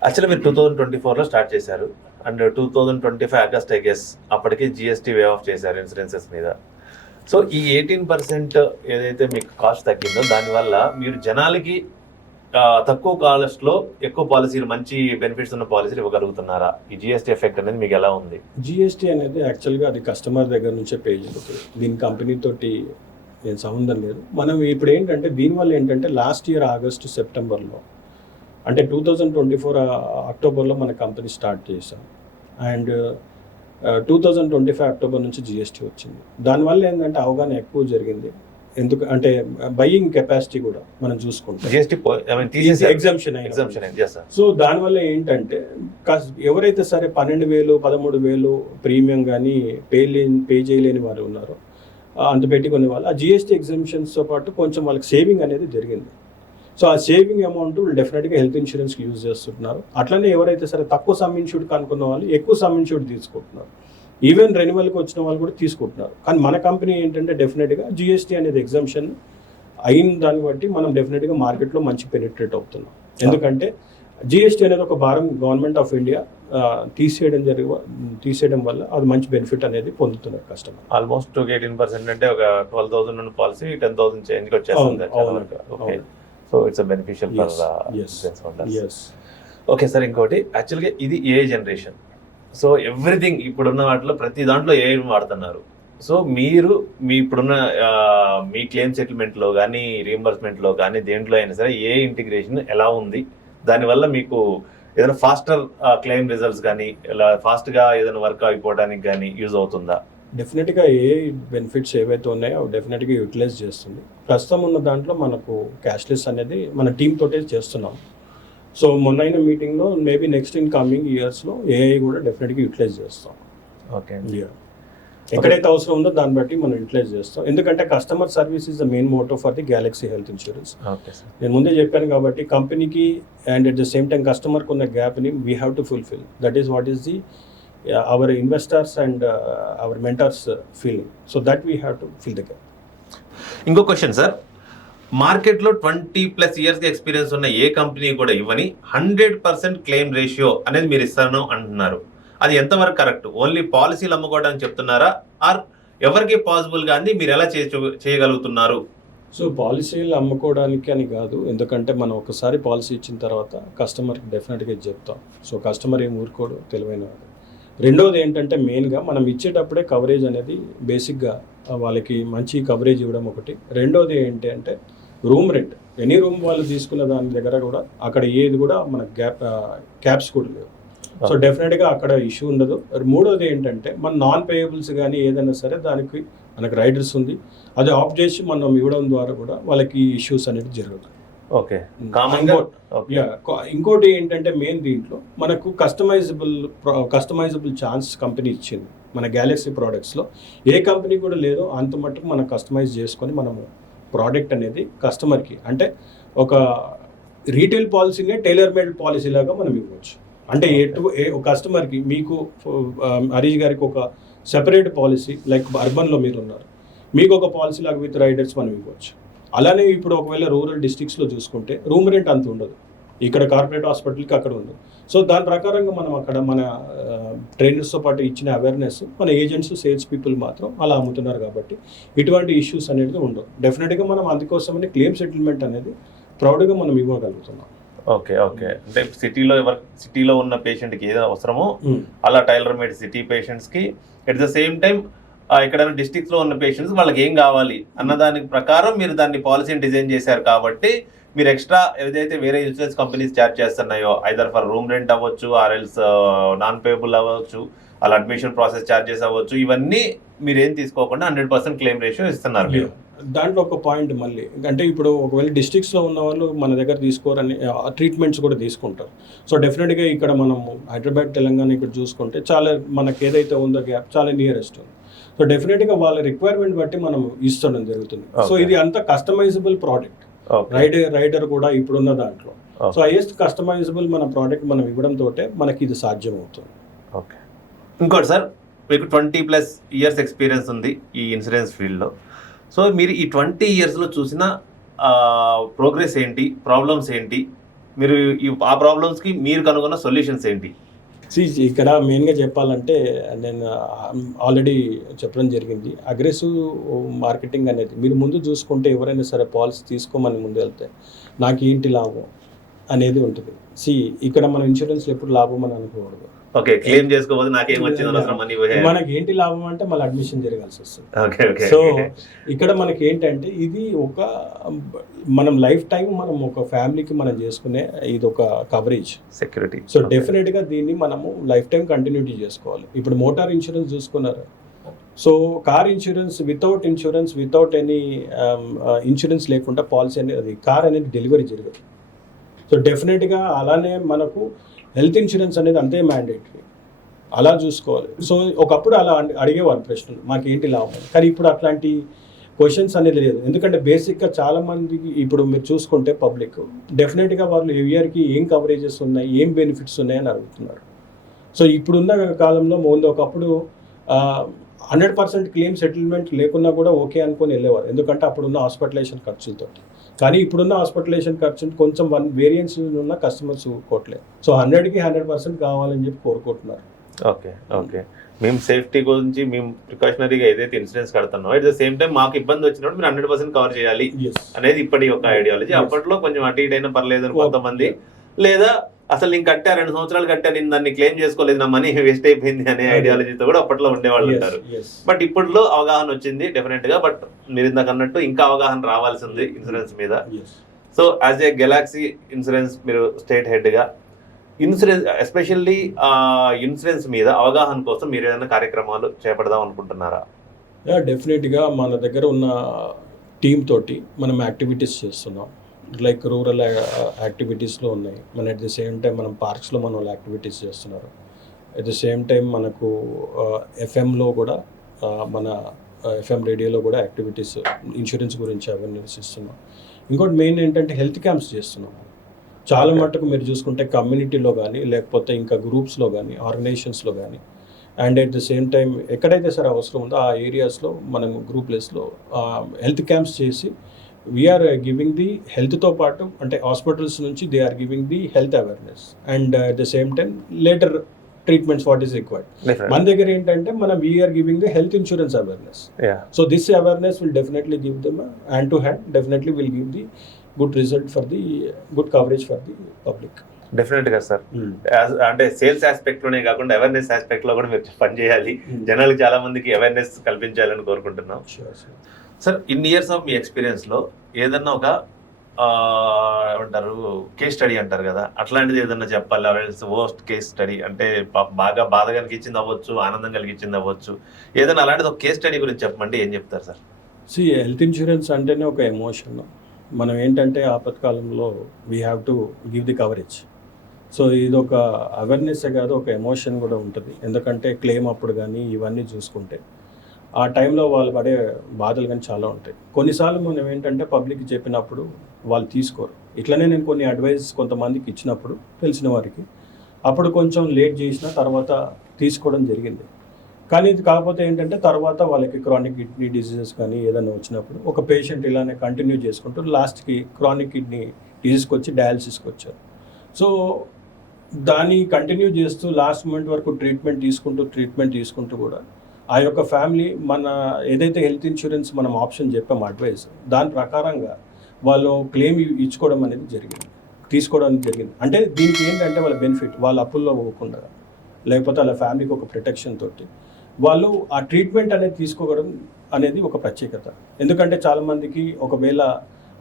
యాక్చువల్లీ మీరు 2024లో స్టార్ట్ చేశారు, అండ్ 2025 ఆగస్ట్ ఐ గెస్ అప్పటికి జిఎస్టీ వే ఆఫ్ చేశారు ఇన్సూరెన్సెస్ మీద. సో ఈ 18% ఏదైతే మీకు కాస్ట్ తగ్గిందో దానివల్ల మీరు జనాలకి తక్కువ కాస్ట్లో ఎక్కువ పాలసీలు, మంచి బెనిఫిట్స్ ఉన్న పాలసీలు ఇవ్వగలుగుతున్నారా? ఈ జిఎస్టీ ఎఫెక్ట్ అనేది మీకు ఎలా ఉంది? జిఎస్టీ అనేది యాక్చువల్గా అది కస్టమర్ దగ్గర నుంచే పే జరుగుతుంది. దీని కంపెనీతోటి నేను సంబంధం లేదు. మనం ఇప్పుడు ఏంటంటే దీనివల్ల ఏంటంటే లాస్ట్ ఇయర్ ఆగస్టు సెప్టెంబర్లో, అంటే 2024 అక్టోబర్లో మన కంపెనీ స్టార్ట్ చేసాం. అండ్ 2025 అక్టోబర్ నుంచి జిఎస్టీ వచ్చింది. దానివల్ల ఏంటంటే అవగాహన ఎక్కువ జరిగింది. ఎందుకు అంటే బయింగ్ కెపాసిటీ కూడా మనం చూసుకుంటాం. ఎగ్జామ్షన్ అయింది. సో దానివల్ల ఏంటంటే ఎవరైతే సరే 12,000 13,000 ప్రీమియం కానీ పే చేయలేని వారు ఉన్నారో, అంత పెట్టుకునే వాళ్ళు ఆ జిఎస్టీ ఎగ్జామ్షన్స్తో పాటు కొంచెం వాళ్ళకి సేవింగ్ అనేది జరిగింది. సో ఆ సేవింగ్ అమౌంట్ డెఫినెట్గా హెల్త్ ఇన్సూరెన్స్కి యూజ్ చేస్తున్నారు. అట్లనే ఎవరైతే సరే తక్కువ సమ్ ఇన్సూర్డ్ కనుక్కున్న వాళ్ళు ఎక్కువ సమ్ ఇన్సూర్డ్ తీసుకుంటున్నారు. ఈవెన్ రెన్యువల్కి వచ్చిన వాళ్ళు కూడా తీసుకుంటున్నారు. కానీ మన కంపెనీ ఏంటంటే డెఫినెట్గా జిఎస్టీ అనేది ఎగ్జామ్షన్ అయిన దాన్ని బట్టి మనం డెఫినెట్గా మార్కెట్లో మంచి పెనిట్రేట్ అవుతున్నాం. ఎందుకంటే జిఎస్టీ అనేది ఒక భారం గవర్నమెంట్ ఆఫ్ ఇండియా తీసేయడం వల్ల అది మంచి బెనిఫిట్ అనేది పొందుతున్నారు కస్టమర్. ఆల్మోస్ట్ 18% అంటే ఒక 12,000 నుండి పాలసీ 10,000 చేంజ్కి వచ్చేస్తుంది. Okay, so it's beneficial for business owners. Okay sir, ఇంకోటి యాక్చువల్గా ఇది ఏ జనరేషన్, సో ఎవ్రీథింగ్ ఇప్పుడున్న వాటిలో ప్రతి దాంట్లో ఏ వాడుతున్నారు. సో మీరు మీ ఇప్పుడున్న మీ క్లెయిమ్ సెటిల్మెంట్లో కానీ రీఎంబర్స్మెంట్లో కానీ దేంట్లో అయినా సరే ఏ ఇంటిగ్రేషన్ ఎలా ఉంది, దానివల్ల మీకు ఏదైనా ఫాస్టర్ క్లెయిమ్ రిజల్ట్స్ కానీ ఇలా ఫాస్ట్గా ఏదైనా వర్క్ అయిపోవడానికి కానీ యూజ్ అవుతుందా? డెఫినెట్గా ఏ బెనిఫిట్స్ ఏవైతే ఉన్నాయో అవి డెఫినెట్గా యూటిలైజ్ చేస్తుంది. ప్రస్తుతం ఉన్న దాంట్లో మనకు క్యాష్లెస్ అనేది మన టీమ్ తోటే చేస్తున్నాం. సో మొన్న మీటింగ్లో మేబీ నెక్స్ట్ ఇన్ కమింగ్ ఇయర్స్లో ఏఐ కూడా డెఫినెట్గా యూటిలైజ్ చేస్తాం. ఓకే, ఎక్కడైతే అవసరం ఉందో దాన్ని బట్టి మనం యూటిలైజ్ చేస్తాం. ఎందుకంటే customer service is the main motto for the Galaxy Health Insurance. నేను ముందే చెప్పాను కాబట్టి కంపెనీకి and at the same time కస్టమర్కి ఉన్న గ్యాప్ని we have to fulfil. That is what is the our investors and our mentors feeling. So that we have to fill the gap. ఇంకో question sir, మార్కెట్లో 20+ ఇయర్స్ ఎక్స్పీరియన్స్ ఉన్న ఏ company కూడా ఇవ్వని 100% claim ratio అనేది మీరు ఇస్తాను అంటున్నారు. అది ఎంతవరకు కరెక్ట్? ఓన్లీ పాలసీలు అమ్ముకోవడానికి చెప్తున్నారా, ఆర్ ఎవరికి పాసిబుల్ గా అంది మీరు ఎలా చేయగలుగుతున్నారు? సో పాలసీలు అమ్ముకోవడానికి అని కాదు, ఎందుకంటే మనం ఒకసారి పాలసీ ఇచ్చిన తర్వాత కస్టమర్కి డెఫినెట్గా చెప్తాం. సో కస్టమర్ ఏం ఊరుకోడు, తెలివైన వాడు. రెండోది ఏంటంటే మెయిన్గా మనం ఇచ్చేటప్పుడే కవరేజ్ అనేది బేసిక్గా వాళ్ళకి మంచి కవరేజ్ ఇవ్వడం ఒకటి. రెండోది ఏంటి అంటే రూమ్ రెంట్, ఎనీ రూమ్ వాళ్ళు తీసుకున్న దాని దగ్గర కూడా అక్కడ ఏది కూడా మన క్యాప్స్ కూడా లేవు. సో డెఫినెట్గా అక్కడ ఇష్యూ ఉండదు. మూడోది ఏంటంటే మన నాన్ పేయబుల్స్ కానీ ఏదైనా సరే దానికి మనకు రైడర్స్ ఉంది, అది ఆఫ్ చేసి మనం ఇవ్వడం ద్వారా కూడా వాళ్ళకి ఇష్యూస్ అనేది జరగదు. ఓకే, ఇంకోటి ఏంటంటే మెయిన్ దీంట్లో మనకు కస్టమైజబుల్ ఛాన్స్ కంపెనీ ఇచ్చింది మన గ్యాలక్సీ ప్రోడక్ట్స్లో. ఏ కంపెనీ కూడా లేదో అంత మట్టుకు మనం కస్టమైజ్ చేసుకొని మనము ప్రోడక్ట్ అనేది కస్టమర్కి అంటే ఒక రీటైల్ పాలసీనే టైలర్ మేడ్ పాలసీ లాగా మనం ఇవ్వచ్చు. అంటే కస్టమర్కి మీకు హరీష్ గారికి ఒక సెపరేట్ పాలసీ లైక్ అర్బన్లో మీరు ఉన్నారు, మీకు ఒక పాలసీ లాగా విత్ రైడర్స్ మనం ఇవ్వచ్చు. అలానే ఇప్పుడు ఒకవేళ రూరల్ డిస్ట్రిక్ట్స్లో చూసుకుంటే రూమ్ రెంట్ అంత ఉండదు, ఇక్కడ కార్పొరేట్ హాస్పిటల్కి అక్కడ ఉండదు. సో దాని ప్రకారంగా మనం అక్కడ మన ట్రైనర్స్తో పాటు ఇచ్చిన అవేర్నెస్ మన ఏజెంట్స్ సేల్స్ పీపుల్ మాత్రం అలా అమ్ముతున్నారు కాబట్టి ఇటువంటి ఇష్యూస్ అనేది ఉండవు. డెఫినెట్గా మనం అందుకోసమని క్లెయిమ్ సెటిల్మెంట్ అనేది ప్రౌడ్గా మనం ఇవ్వగలుగుతున్నాం. ఓకే, అంటే సిటీలో ఉన్న పేషెంట్కి ఏదో అవసరమో అలా టైలర్ మేడ్ సిటీ పేషెంట్స్కి, ఎట్ ద సేమ్ టైం ఎక్కడైనా డిస్ట్రిక్ట్స్లో ఉన్న పేషెంట్స్ వాళ్ళకి ఏం కావాలి అన్న దాని ప్రకారం మీరు దాన్ని పాలసీని డిజైన్ చేశారు కాబట్టి మీరు ఎక్స్ట్రా ఏదైతే వేరే ఇన్సూరెన్స్ కంపెనీస్ ఛార్జ్ చేస్తున్నాయో ఐదర్ ఫర్ రూమ్ రెంట్ అవ్వచ్చు, ఆర్ఎల్స్ నాన్ పేయబుల్ అవ్వచ్చు, అలా అడ్మిషన్ ప్రాసెస్ ఛార్జెస్ అవ్వచ్చు, ఇవన్నీ మీరు ఏం తీసుకోకుండా 100% క్లెయిమ్ రేషియో ఇస్తున్నారు మీరు. దాంట్లో ఒక పాయింట్ మళ్ళీ అంటే ఇప్పుడు ఒకవేళ డిస్ట్రిక్ట్స్లో ఉన్న వాళ్ళు మన దగ్గర తీసుకోరని ట్రీట్మెంట్స్ కూడా తీసుకుంటారు. సో డెఫినెట్గా ఇక్కడ మనం హైదరాబాద్ తెలంగాణ ఇక్కడ చూసుకుంటే చాలా మనకి ఏదైతే ఉందో గ్యాప్ చాలా నియరెస్ట్ ఉంది. సో డెఫినెట్గా వాళ్ళ రిక్వైర్మెంట్ బట్టి మనం ఇస్తడం జరుగుతుంది. సో ఇది అంతా కస్టమైజబుల్ ప్రోడక్ట్, రైడర్ కూడా ఇప్పుడున్న దాంట్లో. సో హైయెస్ట్ కస్టమైజబుల్ మన ప్రోడక్ట్ మనం ఇవ్వడం తోటే మనకి ఇది సాధ్యం అవుతుంది. ఓకే, ఇంకోటి సార్, మీకు 20+ ఇయర్స్ ఎక్స్పీరియన్స్ ఉంది ఈ ఇన్సూరెన్స్ ఫీల్డ్లో. సో మీరు ఈ 20 ఇయర్స్లో చూసిన ప్రోగ్రెస్ ఏంటి, ప్రాబ్లమ్స్ ఏంటి, మీరు ఆ ప్రాబ్లమ్స్కి మీరు కనుగొన్న సొల్యూషన్స్ ఏంటి? ఇక్కడ మెయిన్గా చెప్పాలంటే నేను ఆల్రెడీ చెప్పడం జరిగింది, అగ్రెసివ్ మార్కెటింగ్ అనేది మీరు ముందు చూసుకుంటే ఎవరైనా సరే పాలసీ తీసుకోమని ముందు వెళ్తే నాకు ఏంటి లాభం అనేది ఉంటుంది. ఇక్కడ మన ఇన్సూరెన్స్లో ఎప్పుడు లాభం అని అనుకోకూడదు. ఓకే, క్లెయిమ్ చేసుకోవాలి నాకేం వచ్చింది, మనకి ఏంటి లాభం అంటే మళ్ళీ అడ్మిషన్ జరగాల్సి వస్తుంది. సో ఇక్కడ మనకి ఏంటంటే ఇది ఒక మనం లైఫ్ టైం మనం ఒక ఫ్యామిలీకి మనం చేసుకునే ఇది ఒక కవరేజ్ సెక్యూరిటీ. సో డెఫినెట్గా దీన్ని మనము లైఫ్ టైం కంటిన్యూటీ చేసుకోవాలి. ఇప్పుడు మోటార్ ఇన్సూరెన్స్ చూసుకున్నారు, so car insurance without any insurance లేకుండా పాలసీ అనేది కార్ అనేది డెలివరీ జరగదు. సో డెఫినెట్గా అలానే మనకు హెల్త్ ఇన్సూరెన్స్ అనేది అంతే మ్యాండేటరీ, అలా చూసుకోవాలి. సో ఒకప్పుడు అలా అడిగేవారు ప్రశ్నలు మాకేంటి లాభం, కానీ ఇప్పుడు అట్లాంటి క్వశ్చన్స్ అనేది లేదు. ఎందుకంటే బేసిక్గా చాలామందికి ఇప్పుడు మీరు చూసుకుంటే పబ్లిక్ డెఫినెట్గా వాళ్ళు ఇయర్కి ఏం కవరేజెస్ ఉన్నాయి, ఏం బెనిఫిట్స్ ఉన్నాయని అడుగుతున్నారు. సో ఇప్పుడున్న కాలంలో ముందు ఒకప్పుడు 100% క్లెయిమ్ సెటిల్మెంట్ లేకున్నా కూడా ఓకే అనుకొని వెళ్ళేవారు, ఎందుకంటే అప్పుడున్న హాస్పిటలైజేషన్ ఖర్చులతో. కానీ ఇప్పుడున్న హాస్పిటలైజేషన్ ఖర్చులు కొంచెం వేరియంట్స్ ఉన్న కస్టమర్స్ కోట్లేదు. సో 100కి 100% కావాలని చెప్పి కోరుకుంటున్నారు. ఓకే ఓకే, మేము సేఫ్టీ గురించి మేము ప్రికాషనరీగా ఏదైతే ఇన్సూరెన్స్ కడుతున్నామో అట్ ద సేమ్ టైం మాకు ఇబ్బంది వచ్చినప్పుడు మీరు 100% కవర్ చేయాలి అనేది ఇప్పటి ఒక ఐడియాలజీ. అప్పట్లో కొంచెం అటు ఇటు అయినా పర్లేదు అని కొంతమంది, లేదా అసలు నేను కట్టా 2 సంవత్సరాలు కట్టా, నేను దాన్ని క్లెయిమ్ చేసుకోలేదు, నా మనీ వేస్ట్ అయిపోయింది అనే ఐడియాలజీతో కూడా అప్పట్లో ఉండేవాళ్ళు ఉంటారు. బట్ ఇప్పట్లో అవగాహన వచ్చింది డెఫినెట్ గా. బట్ మీరు ఇందాక అన్నట్టు ఇంకా అవగాహన రావాల్సి ఉంది ఇన్సూరెన్స్ మీద. So as a Galaxy insurance మీరు స్టేట్ హెడ్ గా ఇన్సూరెన్స్, ఎస్పెషల్లీ ఇన్సూరెన్స్ మీద అవగాహన కోసం మీరు ఏదైనా కార్యక్రమాలు చేపడదాం అనుకుంటున్నారా? డెఫినెట్గా మన దగ్గర ఉన్న టీమ్ తోటి మనం యాక్టివిటీస్ చేస్తున్నాం. లైక్ రూరల్ యాక్టివిటీస్లో ఉన్నాయి మన. అట్ ది సేమ్ టైం మనం పార్క్స్లో మన వాళ్ళు యాక్టివిటీస్ చేస్తున్నారు. అట్ ది సేమ్ టైం మనకు ఎఫ్ఎంలో కూడా మన ఎఫ్ఎం రేడియోలో కూడా యాక్టివిటీస్ ఇన్సూరెన్స్ గురించి అవేర్నెస్ ఇస్తున్నాం. ఇంకోటి మెయిన్ ఏంటంటే హెల్త్ క్యాంప్స్ చేస్తున్నాం. చాలా మట్టుకు మీరు చూసుకుంటే కమ్యూనిటీలో కానీ, లేకపోతే ఇంకా గ్రూప్స్లో కానీ, ఆర్గనైజేషన్స్లో కానీ, and at the same time ఎక్కడైతే సరే అవసరం ఉందో ఆ ఏరియాస్లో మనం గ్రూప్ ప్లేస్లో హెల్త్ క్యాంప్స్ చేసి వీఆర్ గివింగ్ ది హెల్త్తో పాటు, అంటే హాస్పిటల్స్ నుంచి they are giving the health awareness and at the same time later treatments what is required. మన దగ్గర ఏంటంటే మనం we're giving the health insurance awareness. So this awareness will definitely give them hand to hand, definitely will give the good result for the good coverage for the public. Definite గా sir. అంటే sales aspect లోనే కాకుండా awareness aspect లో కూడా మీరు పనిచేయాలి. జనాలకు చాలా మందికి అవేర్నెస్ కల్పించాలని కోరుకుంటున్నాం. Sir, in years of me experience లో ఏదన్నా ఒక ఏమంటారు కేస్ స్టడీ అంటారు కదా, అట్లాంటిది ఏదన్నా చెప్పాలి, అవేర్నెస్ వర్స్ట్ కేస్ స్టడీ అంటే బాగా బాధ కలిగించింది అవ్వచ్చు, ఆనందం కలిగించింది అవ్వచ్చు, ఏదైనా అలాంటిది ఒక కేస్ స్టడీ గురించి చెప్పమంటే ఏం చెప్తారు సార్? హెల్త్ ఇన్సూరెన్స్ అంటేనే ఒక ఎమోషన్. మనం ఏంటంటే ఆపత్కాలంలో we have to give the coverage. So ఇది ఒక అవేర్నెస్ కాదు, ఒక ఎమోషన్ కూడా ఉంటుంది. ఎందుకంటే క్లెయిమ్ అప్పుడు కానీ ఇవన్నీ చూసుకుంటే ఆ టైంలో వాళ్ళు పడే బాధలు కానీ చాలా ఉంటాయి. కొన్నిసార్లు మనం ఏంటంటే పబ్లిక్కి చెప్పినప్పుడు వాళ్ళు తీసుకోరు. ఇట్లనే నేను కొన్ని అడ్వైస్ కొంతమందికి ఇచ్చినప్పుడు తెలిసిన వారికి అప్పుడు కొంచెం లేట్ చేసిన తర్వాత తీసుకోవడం జరిగింది. కానీ ఇది కాకపోతే ఏంటంటే తర్వాత వాళ్ళకి క్రానిక్ కిడ్నీ డిసీజెస్ కానీ ఏదైనా వచ్చినప్పుడు ఒక పేషెంట్ ఇలానే కంటిన్యూ చేసుకుంటూ లాస్ట్కి క్రానిక్ కిడ్నీ డిసీజ్కి వచ్చి డయాలసిస్కి వచ్చారు. సో దాన్ని కంటిన్యూ చేస్తూ లాస్ట్ మూమెంట్ వరకు ట్రీట్మెంట్ తీసుకుంటూ కూడా ఆ యొక్క ఫ్యామిలీ మన ఏదైతే హెల్త్ ఇన్సూరెన్స్ మనం ఆప్షన్ చెప్పాం అడ్వైస్, దాని ప్రకారంగా వాళ్ళు క్లెయిమ్ ఇచ్చుకోవడం అనేది జరిగింది, తీసుకోవడం జరిగింది. అంటే దీనికి ఏంటంటే వాళ్ళ బెనిఫిట్, వాళ్ళ అప్పుల్లో పోకుండా లేకపోతే వాళ్ళ ఫ్యామిలీకి ఒక ప్రొటెక్షన్ తోటి వాళ్ళు ఆ ట్రీట్మెంట్ అనేది తీసుకోవడం అనేది ఒక ప్రత్యేకత. ఎందుకంటే చాలామందికి ఒకవేళ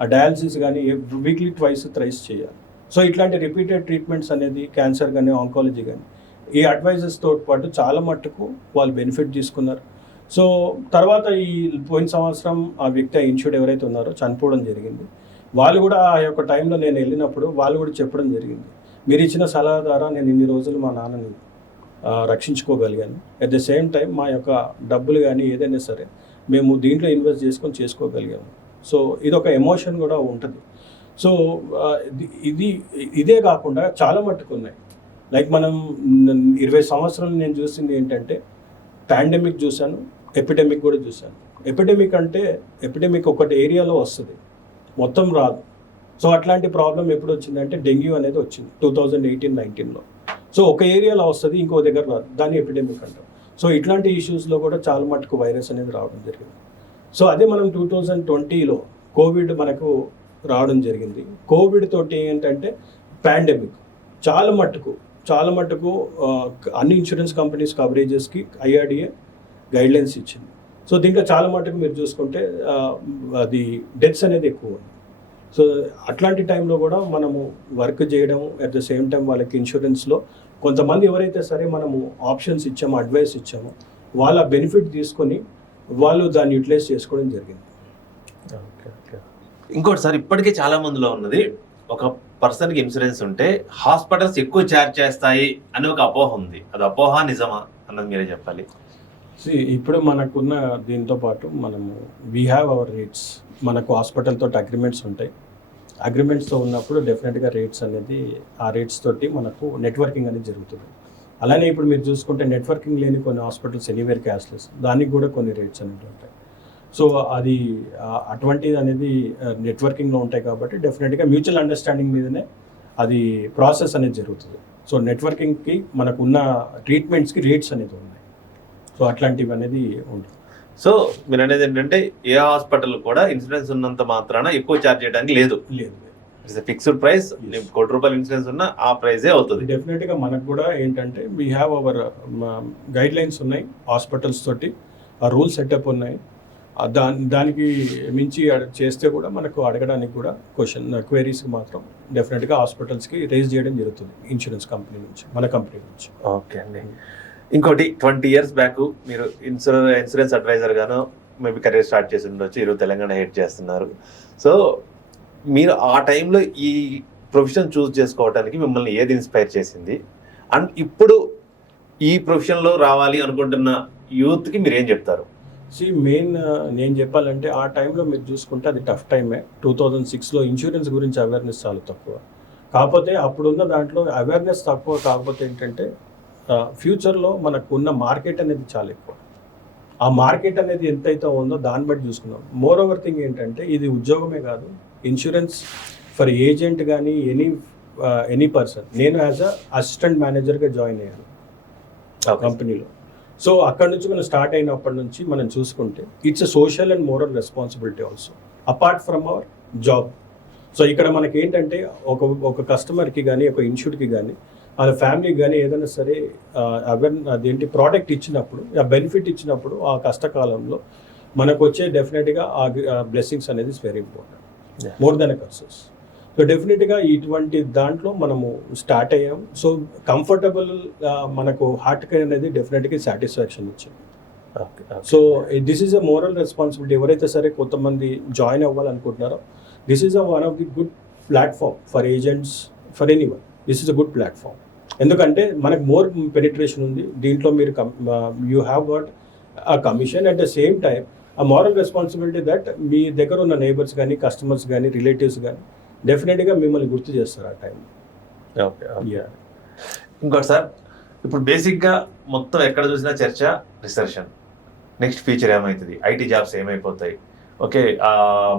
ఆ డయాలసిస్ కానీ వీక్లీ ట్రైస్ చేయాలి. సో ఇట్లాంటి రిపీటెడ్ ట్రీట్మెంట్స్ అనేది క్యాన్సర్ కానీ ఆంకాలజీ కానీ ఈ అడ్వైజెస్తో పాటు చాలా మట్టుకు వాళ్ళు బెనిఫిట్ తీసుకున్నారు. సో తర్వాత ఈ పోయిన సంవత్సరం ఆ వ్యక్తి ఇన్సూర్డ్ ఎవరైతే ఉన్నారో చనిపోవడం జరిగింది. వాళ్ళు కూడా ఆ యొక్క టైంలో నేను వెళ్ళినప్పుడు వాళ్ళు కూడా చెప్పడం జరిగింది, మీరు ఇచ్చిన సలహా ద్వారా నేను ఇన్ని రోజులు మా నాన్నని రక్షించుకోగలిగాను. అట్ ద సేమ్ టైం మా యొక్క డబ్బులు కానీ ఏదైనా సరే మేము దీంట్లో ఇన్వెస్ట్ చేసుకోగలిగాము. సో ఇది ఒక ఎమోషన్ కూడా ఉంటుంది. సో ఇదే కాకుండా చాలా మట్టుకు ఉన్నాయి. లైక్ మనం 20 సంవత్సరాలు నేను చూసింది ఏంటంటే పాండమిక్ చూశాను, ఎపిడెమిక్ కూడా చూశాను. ఎపిడెమిక్ అంటే ఎపిడెమిక్ ఒకటి ఏరియాలో వస్తుంది, మొత్తం రాదు. సో అట్లాంటి ప్రాబ్లం ఎప్పుడు వచ్చిందంటే డెంగ్యూ అనేది వచ్చింది 2018-19లో. సో ఒక ఏరియాలో వస్తుంది, ఇంకో దగ్గర రాదు, దాన్ని ఎపిడెమిక్ అంటాం. సో ఇట్లాంటి ఇష్యూస్లో కూడా చాలా మటుకు వైరస్ అనేది రావడం జరిగింది. సో అదే మనం 2020లో కోవిడ్ మనకు రావడం జరిగింది. కోవిడ్ తోటి ఏంటంటే పాండమిక్ చాలా మట్టుకు అన్ని ఇన్సూరెన్స్ కంపెనీస్ కవరేజెస్కి ఐఆర్డిఏ గైడ్లైన్స్ ఇచ్చింది. సో దీంట్లో చాలా మట్టుకు మీరు చూసుకుంటే అది డెత్స్ అనేది ఎక్కువ ఉంది. సో అట్లాంటి టైంలో కూడా మనము వర్క్ చేయడం, అట్ ద సేమ్ టైం వాళ్ళకి ఇన్సూరెన్స్లో కొంతమంది ఎవరైతే సరే మనము ఆప్షన్స్ ఇచ్చామో, అడ్వైస్ ఇచ్చామో, వాళ్ళ బెనిఫిట్ తీసుకొని వాళ్ళు దాన్ని యూటిలైజ్ చేసుకోవడం జరిగింది. ఇంకోటి సార్, ఇప్పటికే చాలా మందిలో ఉన్నది, ఒక పర్సన్కి ఇన్సూరెన్స్ ఉంటే హాస్పిటల్స్ ఎక్కువ ఛార్జ్ చేస్తాయి అని ఒక అపోహ ఉంది. అది అపోహ నిజమా అన్నది మీరే చెప్పాలి. ఇప్పుడు మనకున్న దీంతో పాటు మనము వీ హ్యావ్ అవర్ రేట్స్. మనకు హాస్పిటల్తో అగ్రిమెంట్స్ ఉంటాయి. అగ్రిమెంట్స్తో ఉన్నప్పుడు డెఫినెట్గా రేట్స్ అనేది ఆ రేట్స్ తోటి మనకు నెట్వర్కింగ్ అనేది జరుగుతుంది. అలానే ఇప్పుడు మీరు చూసుకుంటే నెట్వర్కింగ్ లేని కొన్ని హాస్పిటల్స్ ఎనీవేర్ క్యాష్లెస్, దానికి కూడా కొన్ని రేట్స్ అనేవి ఉంటాయి. సో అది అటువంటిది అనేది నెట్వర్కింగ్లో ఉంటాయి కాబట్టి డెఫినెట్గా మ్యూచువల్ అండర్స్టాండింగ్ మీదనే అది ప్రాసెస్ అనేది జరుగుతుంది. సో నెట్వర్కింగ్కి మనకున్న ట్రీట్మెంట్స్కి రేట్స్ అనేది ఉన్నాయి. సో అట్లాంటివి అనేది ఉంటుంది. సో మీరు అనేది ఏంటంటే ఏ హాస్పిటల్ కూడా ఇన్సూరెన్స్ ఉన్నంత మాత్రాన ఎక్కువ ఛార్జ్ చేయడానికి లేదు. లేదు, ఇట్స్ ఫిక్స్డ్ ప్రైస్. ₹1,00,00,000 ఇన్సూరెన్స్ ఉన్న ఆ ప్రైజే అవుతుంది. డెఫినెట్గా మనకు కూడా ఏంటంటే we have our guide lines ఉన్నాయి, హాస్పిటల్స్ తోటి ఆ రూల్ సెటప్ ఉన్నాయి. దానికి మించి చేస్తే కూడా మనకు అడగడానికి కూడా క్వైరీస్ మాత్రం డెఫినెట్గా హాస్పిటల్స్కి రేజ్ చేయడం జరుగుతుంది ఇన్సూరెన్స్ కంపెనీ నుంచి, మన కంపెనీ నుంచి. ఓకే అండి. ఇంకోటి 20 years బ్యాక్ మీరు ఇన్సూరెన్స్ అడ్వైజర్ గాను మేబీ కెరీర్ స్టార్ట్ చేసి ఉండొచ్చు. ఈరోజు తెలంగాణ హెడ్ చేస్తున్నారు. సో మీరు ఆ టైంలో ఈ ప్రొఫెషన్ చూస్ చేసుకోవడానికి మిమ్మల్ని ఏది ఇన్స్పైర్ చేసింది? అండ్ ఇప్పుడు ఈ ప్రొఫెషన్లో రావాలి అనుకుంటున్న యూత్కి మీరు ఏం చెప్తారు? మెయిన్ నేను చెప్పాలంటే ఆ టైంలో మీరు చూసుకుంటే అది టఫ్ టైమే. 2006లో ఇన్సూరెన్స్ గురించి అవేర్నెస్ చాలా తక్కువ. కాకపోతే అప్పుడున్న దాంట్లో అవేర్నెస్ తక్కువ, కాకపోతే ఏంటంటే ఫ్యూచర్లో మనకు ఉన్న మార్కెట్ అనేది చాలా ఎక్కువ. ఆ మార్కెట్ అనేది ఎంతైతే ఉందో దాన్ని బట్టి చూసుకున్నాం. మోర్ ఓవర్ థింగ్ ఏంటంటే ఇది ఉద్యోగమే కాదు, ఇన్సూరెన్స్ ఫర్ ఏజెంట్ కానీ ఎనీ పర్సన్. నేను యాజ్ అ అసిస్టెంట్ మేనేజర్గా జాయిన్ అయ్యాను కంపెనీలో. సో అక్కడ నుంచి మనం స్టార్ట్ అయినప్పటి నుంచి మనం చూసుకుంటే it's a social and moral responsibility also apart from our job. So ఇక్కడ మనకి ఏంటంటే ఒక కస్టమర్కి కానీ ఒక ఇన్సూర్డ్కి కానీ వాళ్ళ ఫ్యామిలీకి కానీ ఏదైనా సరే అదేంటి ప్రోడక్ట్ ఇచ్చినప్పుడు, ఆ బెనిఫిట్ ఇచ్చినప్పుడు ఆ కష్టకాలంలో మనకు వచ్చే డెఫినెట్గా ఆ బ్లెస్సింగ్స్ అనేది is very important more than a curses. So డెఫినెట్గా ఇటువంటి దాంట్లో మనము స్టార్ట్ అయ్యాం. సో కంఫర్టబుల్ మనకు హార్ట్ కేర్ అనేది డెఫినెట్గా సాటిస్ఫాక్షన్ ఇచ్చింది. So this is a moral responsibility. ఎవరైతే సరే కొంతమంది జాయిన్ అవ్వాలనుకుంటున్నారో this is one of the good platform for agents, for anyone. This is a good platform. ఎందుకంటే మనకు మోర్ పెనిట్రేషన్ ఉంది దీంట్లో. మీరు you have got a commission at the same time ఆ మోరల్ రెస్పాన్సిబిలిటీ దట్ మీ దగ్గర ఉన్న neighbours కానీ customers కానీ రిలేటివ్స్ కానీ డెఫినెట్గా మిమ్మల్ని గుర్తు చేస్తారు ఆ టైం. ఓకే. ఇంకోటి సార్, ఇప్పుడు బేసిక్గా మొత్తం ఎక్కడ చూసినా చర్చ రిసెషన్, నెక్స్ట్ ఫ్యూచర్ ఏమవుతుంది, ఐటీ జాబ్స్ ఏమైపోతాయి, ఓకే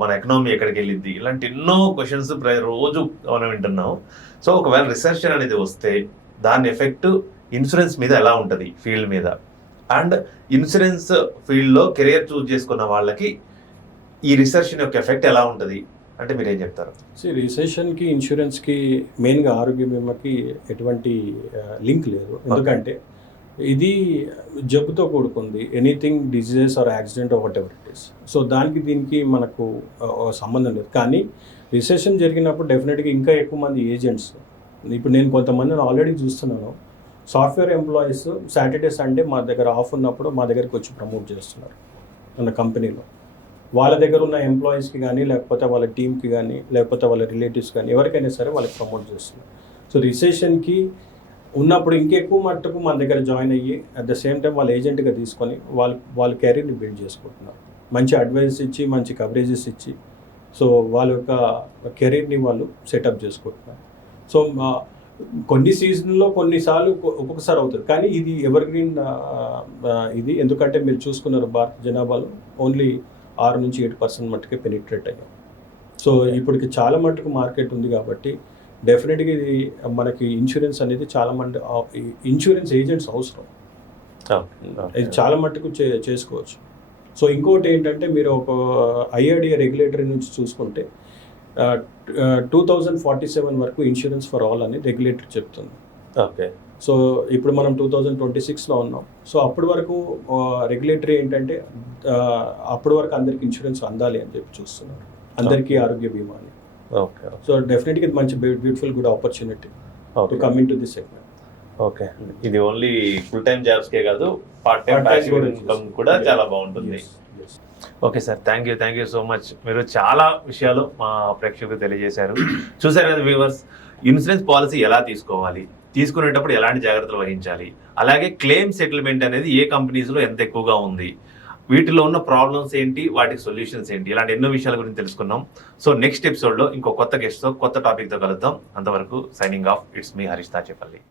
మన ఎకనామీ ఎక్కడికి వెళ్ళింది, ఇలాంటి ఎన్నో క్వశ్చన్స్ రోజు మనం వింటున్నాం. సో ఒకవేళ రిసెషన్ అనేది వస్తే దాని ఎఫెక్ట్ ఇన్సూరెన్స్ మీద ఎలా ఉంటుంది, ఫీల్డ్ మీద, అండ్ ఇన్సూరెన్స్ ఫీల్డ్లో కెరియర్ చూస్ చేసుకున్న వాళ్ళకి ఈ రిసెషన్ యొక్క ఎఫెక్ట్ ఎలా ఉంటుంది అంటే మీరు ఏం చెప్తారు? రిసెషన్కి ఇన్సూరెన్స్కి మెయిన్గా ఆరోగ్య బీమాకి ఎటువంటి లింక్ లేదు. ఎందుకంటే ఇది జబ్బుతో కూడుకుంది, anything diseases or accident whatever it is. So దీనికి మనకు సంబంధం లేదు. కానీ రిసెషన్ జరిగినప్పుడు డెఫినెట్గా ఇంకా ఎక్కువ మంది ఏజెంట్స్, ఇప్పుడు నేను కొంతమందిని ఆల్రెడీ చూస్తున్నాను, సాఫ్ట్వేర్ ఎంప్లాయీస్ సాటర్డే సండే మా దగ్గర ఆఫ్ ఉన్నప్పుడు మా దగ్గరికి వచ్చి ప్రమోట్ చేస్తున్నారు మన కంపెనీలో. వాళ్ళ దగ్గర ఉన్న ఎంప్లాయీస్కి కానీ లేకపోతే వాళ్ళ టీమ్కి కానీ లేకపోతే వాళ్ళ రిలేటివ్స్ కానీ ఎవరికైనా సరే వాళ్ళకి ప్రమోట్ చేస్తున్నారు. సో రిసెషన్కి ఉన్నప్పుడు ఇంకెక్కువ మట్టుకు మన దగ్గర జాయిన్ అయ్యి అట్ ద సేమ్ టైం వాళ్ళ ఏజెంట్గా తీసుకొని వాళ్ళ కెరీర్ని బిల్డ్ చేసుకుంటున్నారు. మంచి అడ్వైస్ ఇచ్చి మంచి కవరేజెస్ ఇచ్చి సో వాళ్ళ యొక్క కెరీర్ని వాళ్ళు సెటప్ చేసుకుంటున్నారు. సో కొన్ని సీజన్లో కొన్నిసార్లు ఒక్కొక్కసారి అవుతుంది, కానీ ఇది ఎవర్ గ్రీన్ ఇది. ఎందుకంటే మీరు చూసుకున్నారు భారత జనాభాలో ఓన్లీ 6-8% మట్టుకే పెనిట్రేట్ అయ్యాం. సో ఇప్పటికి చాలా మట్టుకు మార్కెట్ ఉంది కాబట్టి డెఫినెట్గా ఇది మనకి ఇన్సూరెన్స్ అనేది చాలా మంది ఇన్సూరెన్స్ ఏజెంట్స్ అవసరం. ఇది చాలా మట్టుకు చేసుకోవచ్చు. సో ఇంకోటి ఏంటంటే మీరు ఒక IRDA రెగ్యులేటరీ నుంచి చూసుకుంటే 2047 వరకు ఇన్సూరెన్స్ ఫర్ ఆల్ అని రెగ్యులేటరీ చెప్తుంది. ఓకే. సో ఇప్పుడు మనం 2026లో ఉన్నాం. సో అప్పటి వరకు రెగ్యులేటరీ ఏంటంటే అప్పటి వరకు అందరికి ఇన్సూరెన్స్ అందాలి అని చెప్పి చూస్తున్నారు, అందరికీ ఆరోగ్య బీమా అని. ఓకే. సో డెఫినెట్గా ఇది మంచి beautiful good opportunity to come in to this segment. Okay. ఇది ఓన్లీ ఫుల్ టైం జాబ్స్కే కాదు, పార్ట్ టైం ప్యాసివ్ ఇన్కమ్ కూడా చాలా బాగుంటుంది. Okay sir, thank you so much. మీరు చాలా విషయాలు మా ప్రేక్షకులకు తెలియజేశారు. చూసారు కదా వ్యూవర్స్, ఇన్సూరెన్స్ పాలసీ ఎలా తీసుకోవాలి, తీసుకునేటప్పుడు ఎలాంటి జాగ్రత్తలు వహించాలి, అలాగే క్లెయిమ్ సెటిల్మెంట్ అనేది ఏ కంపెనీస్లో ఎంత ఎక్కువగా ఉంది, వీటిలో ఉన్న ప్రాబ్లమ్స్ ఏంటి, వాటికి సొల్యూషన్స్ ఏంటి, ఇలాంటి ఎన్నో విషయాల గురించి తెలుసుకున్నాం. సో నెక్స్ట్ ఎపిసోడ్లో ఇంకో కొత్త గెస్ట్తో కొత్త టాపిక్తో కలుద్దాం. అంతవరకు signing off, it's me Harish తాచేపల్లి.